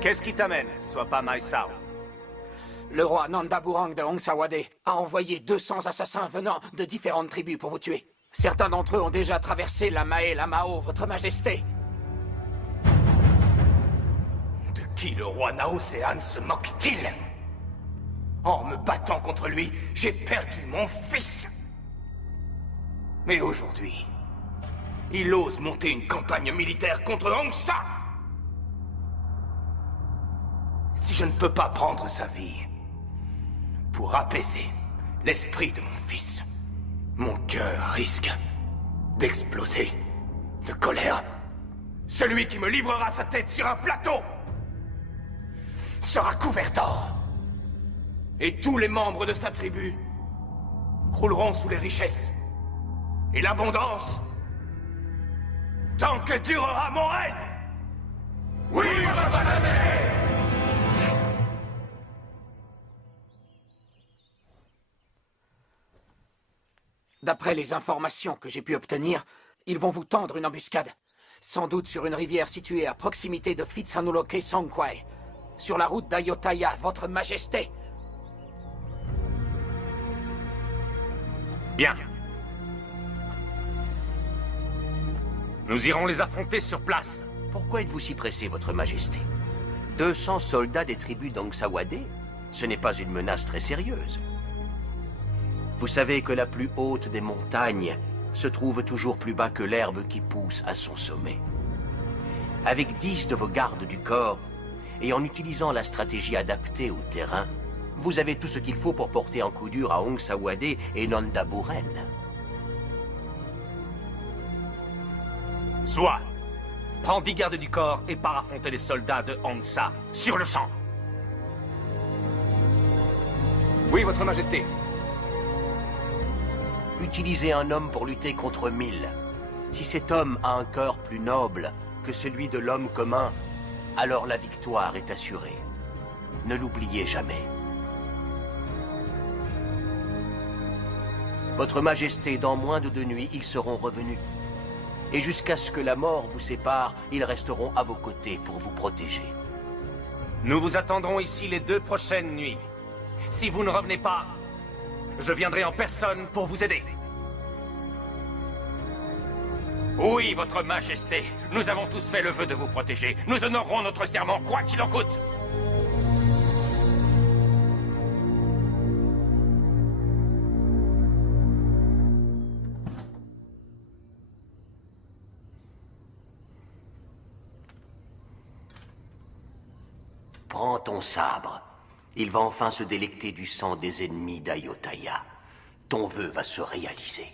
Qu'est-ce qui t'amène, sois pas Mai Sao? Le roi Nandaburang de Hongsawade a envoyé 200 assassins venant de différentes tribus pour vous tuer. Certains d'entre eux ont déjà traversé la Mae et la Mao, votre majesté. De qui le roi Naosean se moque-t-il? En me battant contre lui, j'ai perdu mon fils. Mais aujourd'hui, il ose monter une campagne militaire contre Hongsa. Si je ne peux pas prendre sa vie pour apaiser l'esprit de mon fils, mon cœur risque d'exploser de colère. Celui qui me livrera sa tête sur un plateau sera couvert d'or. Et tous les membres de sa tribu crouleront sous les richesses et l'abondance tant que durera mon règne. Oui, votre majesté! D'après les informations que j'ai pu obtenir, ils vont vous tendre une embuscade. Sans doute sur une rivière située à proximité de Phitsanulok Songkhwai. Sur la route d'Ayutthaya, votre majesté. Bien. Nous irons les affronter sur place. Pourquoi êtes-vous si pressé, votre majesté? 200 soldats des tribus d'Hongsawade? Ce n'est pas une menace très sérieuse. Vous savez que la plus haute des montagnes se trouve toujours plus bas que l'herbe qui pousse à son sommet. Avec 10 de vos gardes du corps, et en utilisant la stratégie adaptée au terrain, vous avez tout ce qu'il faut pour porter un coup dur à Hongsawade et Nandaburen. Soit, prends 10 gardes du corps et pars affronter les soldats de Hongsa, sur le champ. Oui, votre majesté. Utilisez un homme pour lutter contre 1000. Si cet homme a un cœur plus noble que celui de l'homme commun, alors la victoire est assurée. Ne l'oubliez jamais. Votre Majesté, dans moins de 2 nuits, ils seront revenus. Et jusqu'à ce que la mort vous sépare, ils resteront à vos côtés pour vous protéger. Nous vous attendrons ici les 2 prochaines nuits. Si vous ne revenez pas, je viendrai en personne pour vous aider. Oui, votre majesté, nous avons tous fait le vœu de vous protéger. Nous honorerons notre serment, quoi qu'il en coûte. Prends ton sabre. Il va enfin se délecter du sang des ennemis d'Ayutthaya. Ton vœu va se réaliser.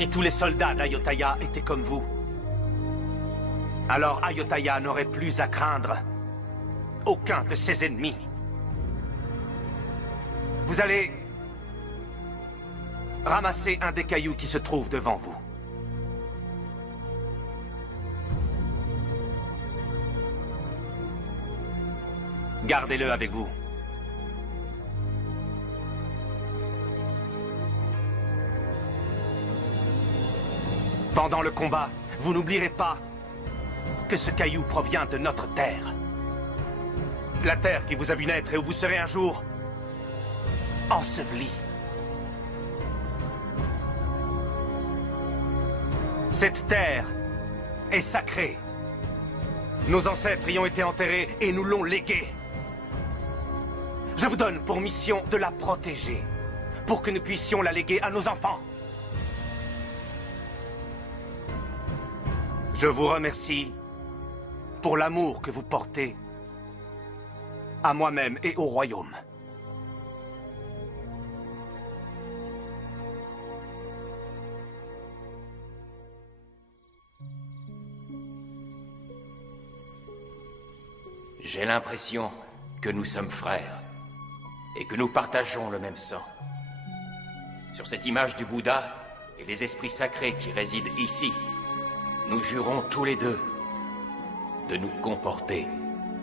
Si tous les soldats d'Ayutthaya étaient comme vous, alors Ayutthaya n'aurait plus à craindre aucun de ses ennemis. Vous allez ramasser un des cailloux qui se trouve devant vous. Gardez-le avec vous. Pendant le combat, vous n'oublierez pas que ce caillou provient de notre terre. La terre qui vous a vu naître et où vous serez un jour enseveli. Cette terre est sacrée. Nos ancêtres y ont été enterrés et nous l'ont léguée. Je vous donne pour mission de la protéger, pour que nous puissions la léguer à nos enfants. Je vous remercie pour l'amour que vous portez à moi-même et au royaume. J'ai l'impression que nous sommes frères et que nous partageons le même sang. Sur cette image du Bouddha et les esprits sacrés qui résident ici, nous jurons tous les deux de nous comporter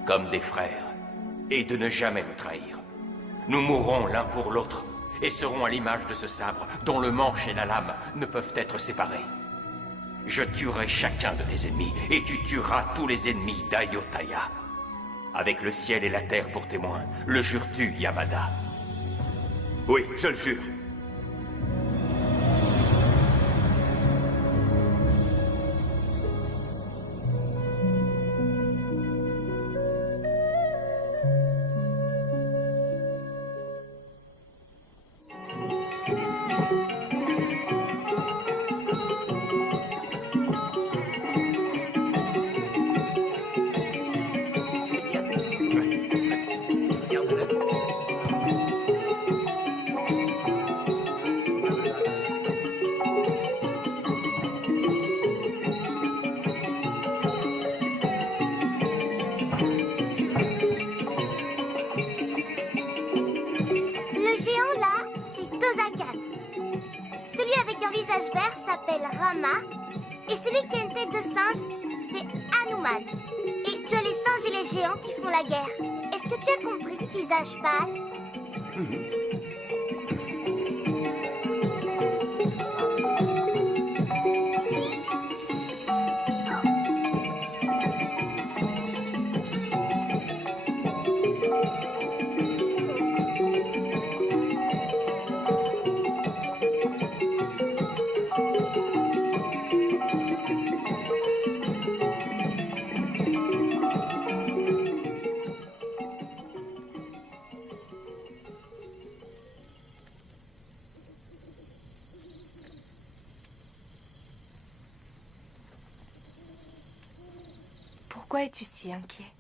comme des frères et de ne jamais nous trahir. Nous mourrons l'un pour l'autre et serons à l'image de ce sabre dont le manche et la lame ne peuvent être séparés. Je tuerai chacun de tes ennemis et tu tueras tous les ennemis d'Ayutthaya. Avec le ciel et la terre pour témoins, le jures-tu, Yamada? Oui, je le jure. Visage pâle. Pourquoi es-tu si inquiet?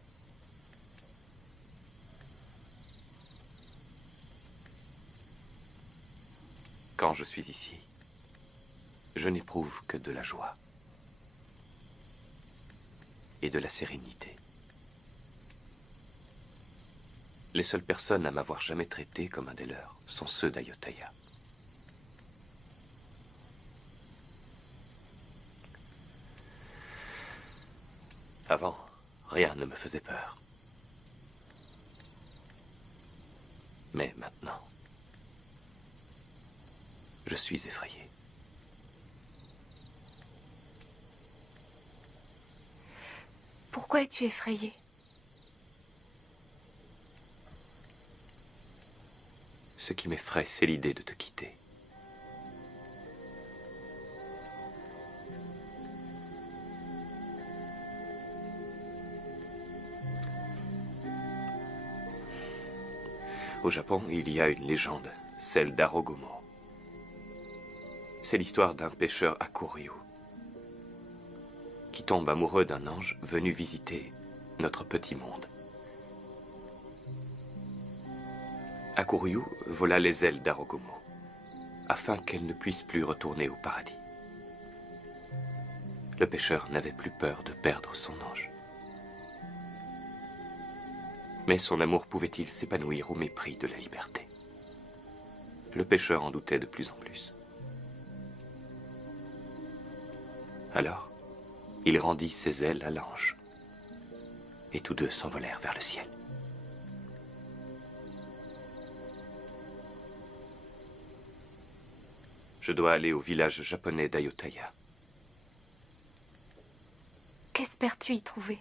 Quand je suis ici, je n'éprouve que de la joie et de la sérénité. Les seules personnes à m'avoir jamais traité comme un des leurs sont ceux d'Ayutthaya. Avant, rien ne me faisait peur. Mais maintenant, je suis effrayé. Pourquoi es-tu effrayé? Ce qui m'effraie, c'est l'idée de te quitter. Au Japon, il y a une légende, celle d'Arogomo. C'est l'histoire d'un pêcheur Hakuryu qui tombe amoureux d'un ange venu visiter notre petit monde. Hakuryu vola les ailes d'Arogomo afin qu'elle ne puisse plus retourner au paradis. Le pêcheur n'avait plus peur de perdre son ange. Mais son amour pouvait-il s'épanouir au mépris de la liberté? Le pêcheur en doutait de plus en plus. Alors, il rendit ses ailes à l'ange. Et tous deux s'envolèrent vers le ciel. Je dois aller au village japonais d'Ayutthaya. Qu'espères-tu y trouver?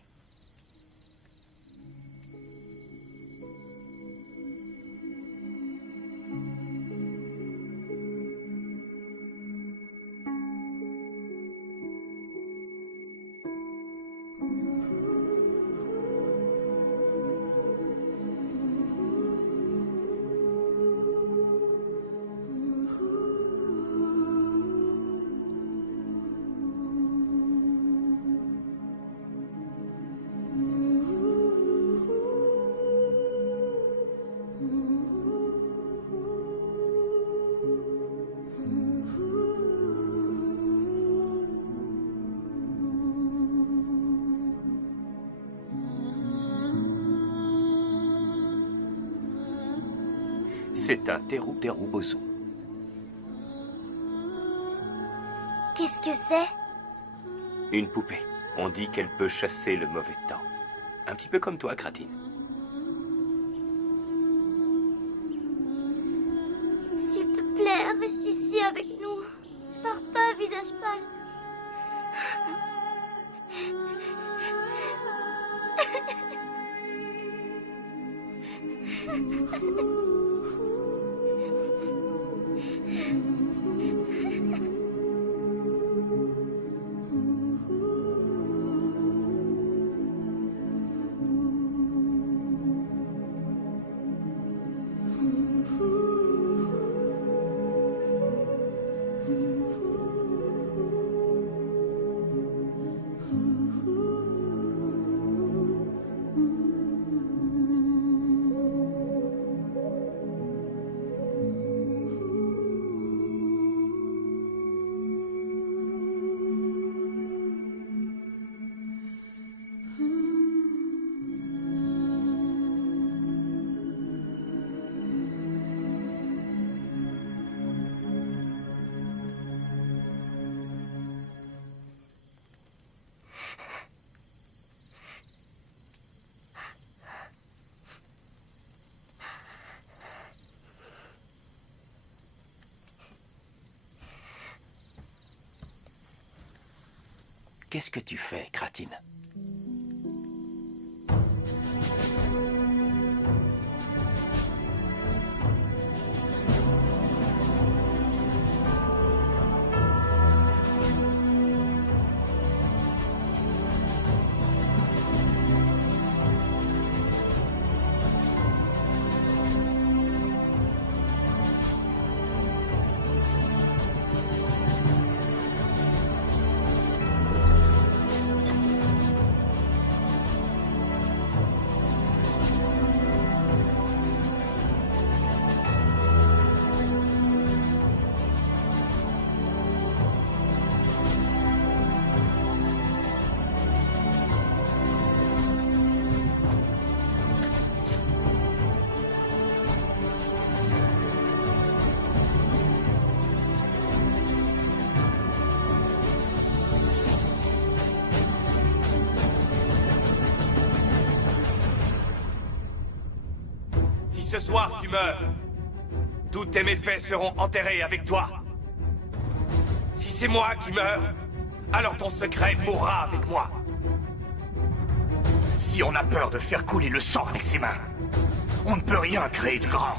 C'est un Teru Bozu. Qu'est-ce que c'est? Une poupée. On dit qu'elle peut chasser le mauvais temps. Un petit peu comme toi, Kratine. S'il te plaît, reste ici avec nous. Pars pas, visage pâle. Qu'est-ce que tu fais, Kratine? Ce soir, tu meurs. Tous tes méfaits seront enterrés avec toi. Si c'est moi qui meurs, alors ton secret mourra avec moi. Si on a peur de faire couler le sang avec ses mains, on ne peut rien créer de grand.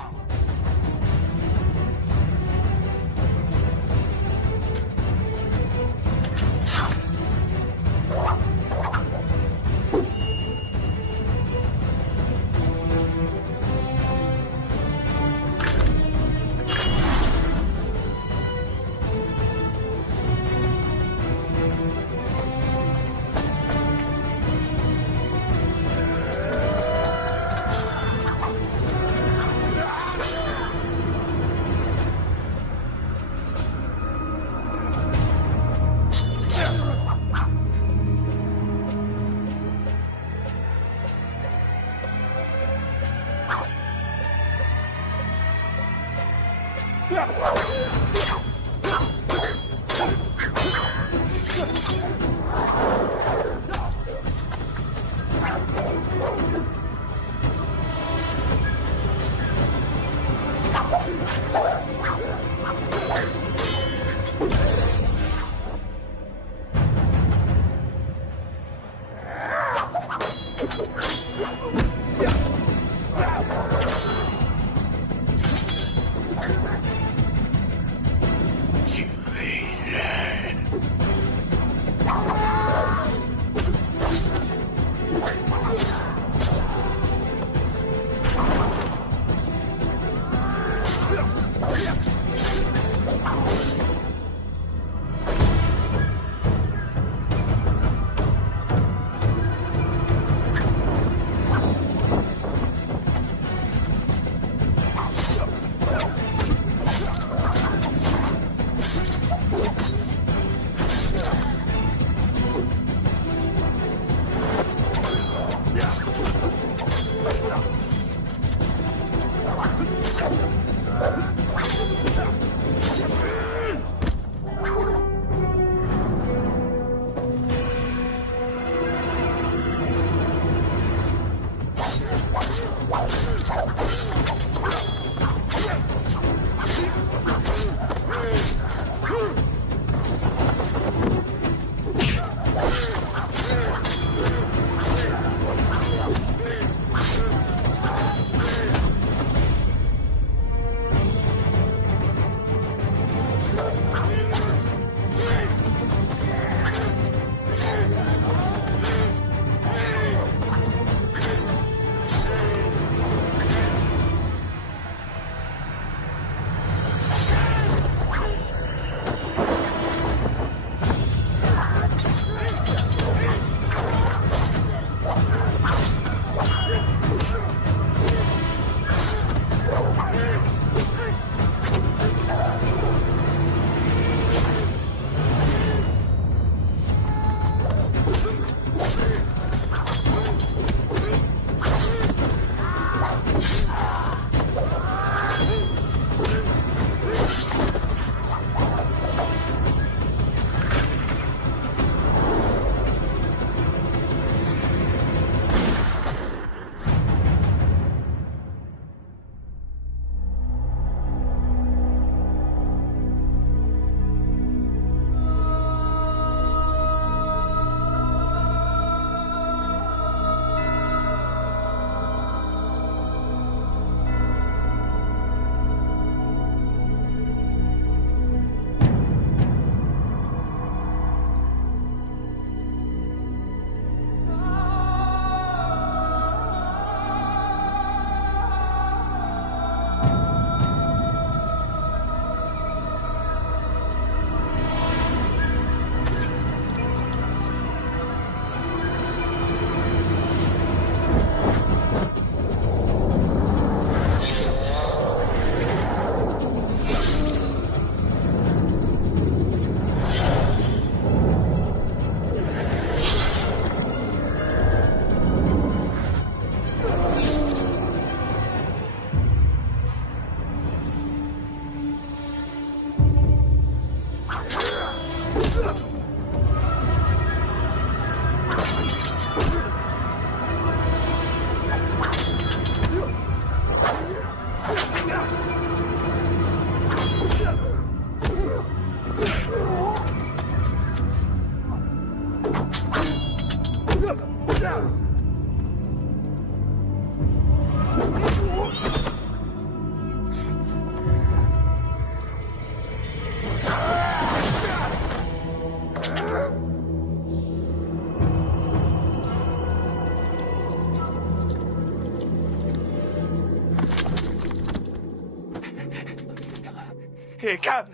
Et Cam!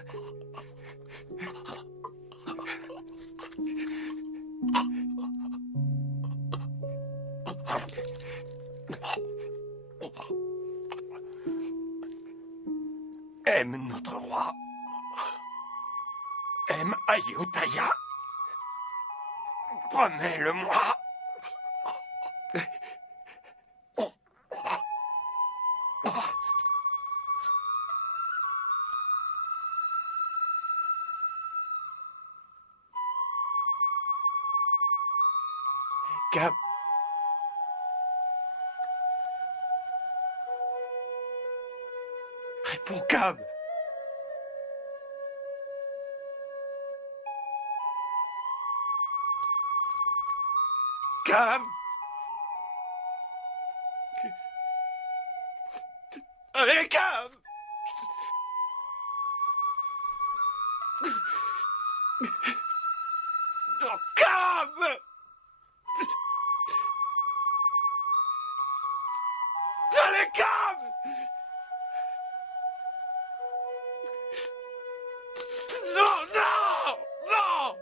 Aime notre roi. Aime Ayutthaya. Promets-le-moi. Cam. Réponds, Cam. Cam. Allez, Cam. Oh, Cam. Allez, Cam. Non, non, non.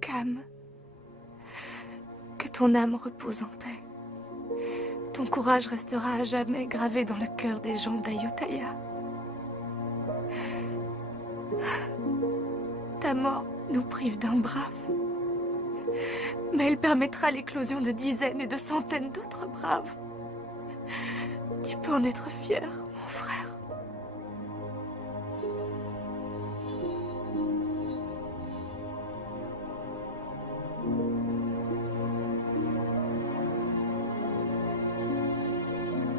Cam, que ton âme repose en paix. Ton courage restera à jamais gravé dans le cœur des gens d'Ayutthaya. Ta mort nous prive d'un brave, mais elle permettra l'éclosion de dizaines et de centaines d'autres braves. Tu peux en être fier, mon frère.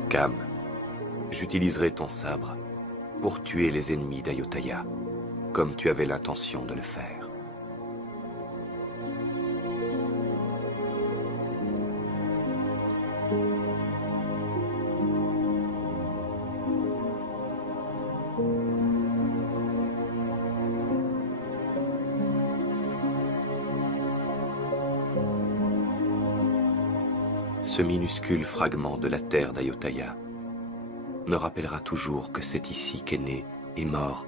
Cam, j'utiliserai ton sabre pour tuer les ennemis d'Ayutthaya, comme tu avais l'intention de le faire. Ce minuscule fragment de la terre d'Ayutthaya me rappellera toujours que c'est ici qu'est né et mort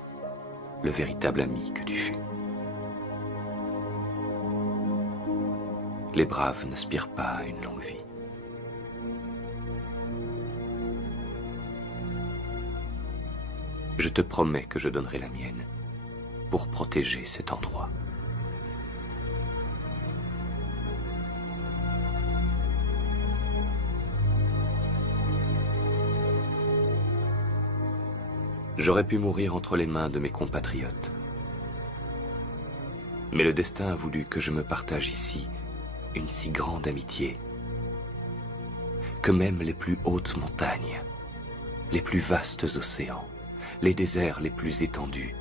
le véritable ami que tu fus. Les braves n'aspirent pas à une longue vie. Je te promets que je donnerai la mienne pour protéger cet endroit. J'aurais pu mourir entre les mains de mes compatriotes. Mais le destin a voulu que je me partage ici une si grande amitié que même les plus hautes montagnes, les plus vastes océans, les déserts les plus étendus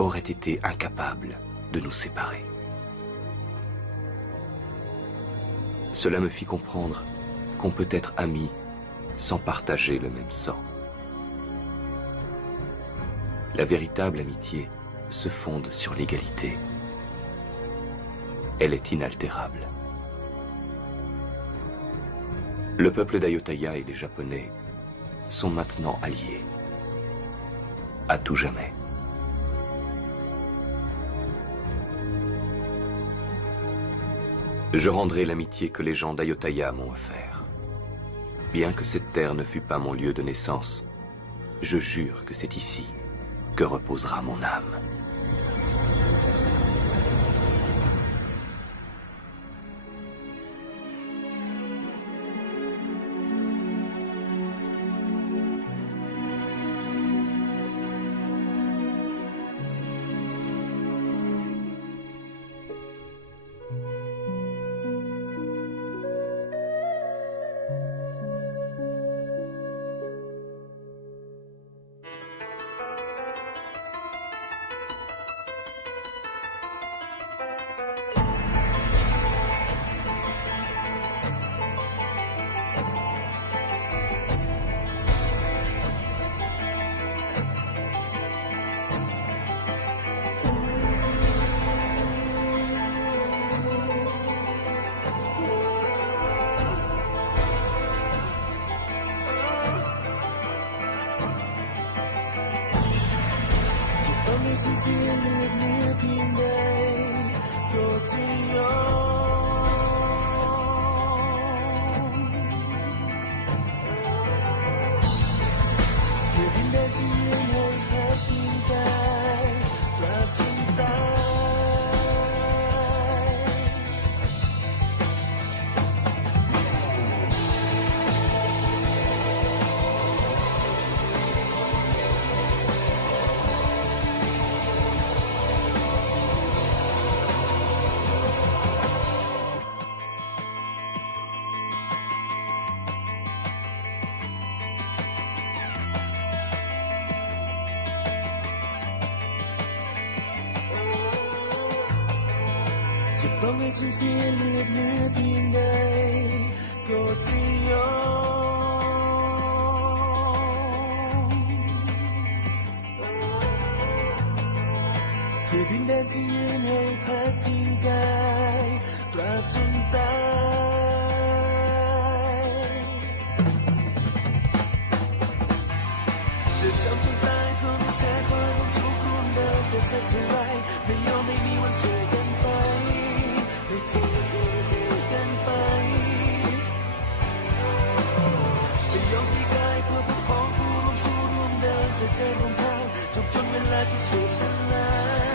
auraient été incapables de nous séparer. Cela me fit comprendre qu'on peut être amis sans partager le même sang. La véritable amitié se fonde sur l'égalité. Elle est inaltérable. Le peuple d'Ayutthaya et les Japonais sont maintenant alliés. À tout jamais. Je rendrai l'amitié que les gens d'Ayutthaya m'ont offert. Bien que cette terre ne fût pas mon lieu de naissance, je jure que c'est ici que reposera mon âme. สูญเสียเลือดเนื้อเพียงใดก็จะยอมเพื่อดินแดนที่ยืนให้แค่เพียงกายตราบจนตายจะต้องให้สูญเสียเลือดเนื้อเพียงใดก็จะยอมเพื่อดินแดนที่ยืนให้พักพิงกายตราบจนตายจะจำจนตายเพราะไม่แท้ความทุกข์ร่วมเดินจะสักเท่าไรไม่ยอมไม่มีวันทิ้งกันไปไม่ทิ้งกันไปจะยอมให้กายเพื่อปกป้องผู้ร่วมสู้ร่วมเดินจะเดินร่วมทางจบจนเวลาที่ชีพสลาย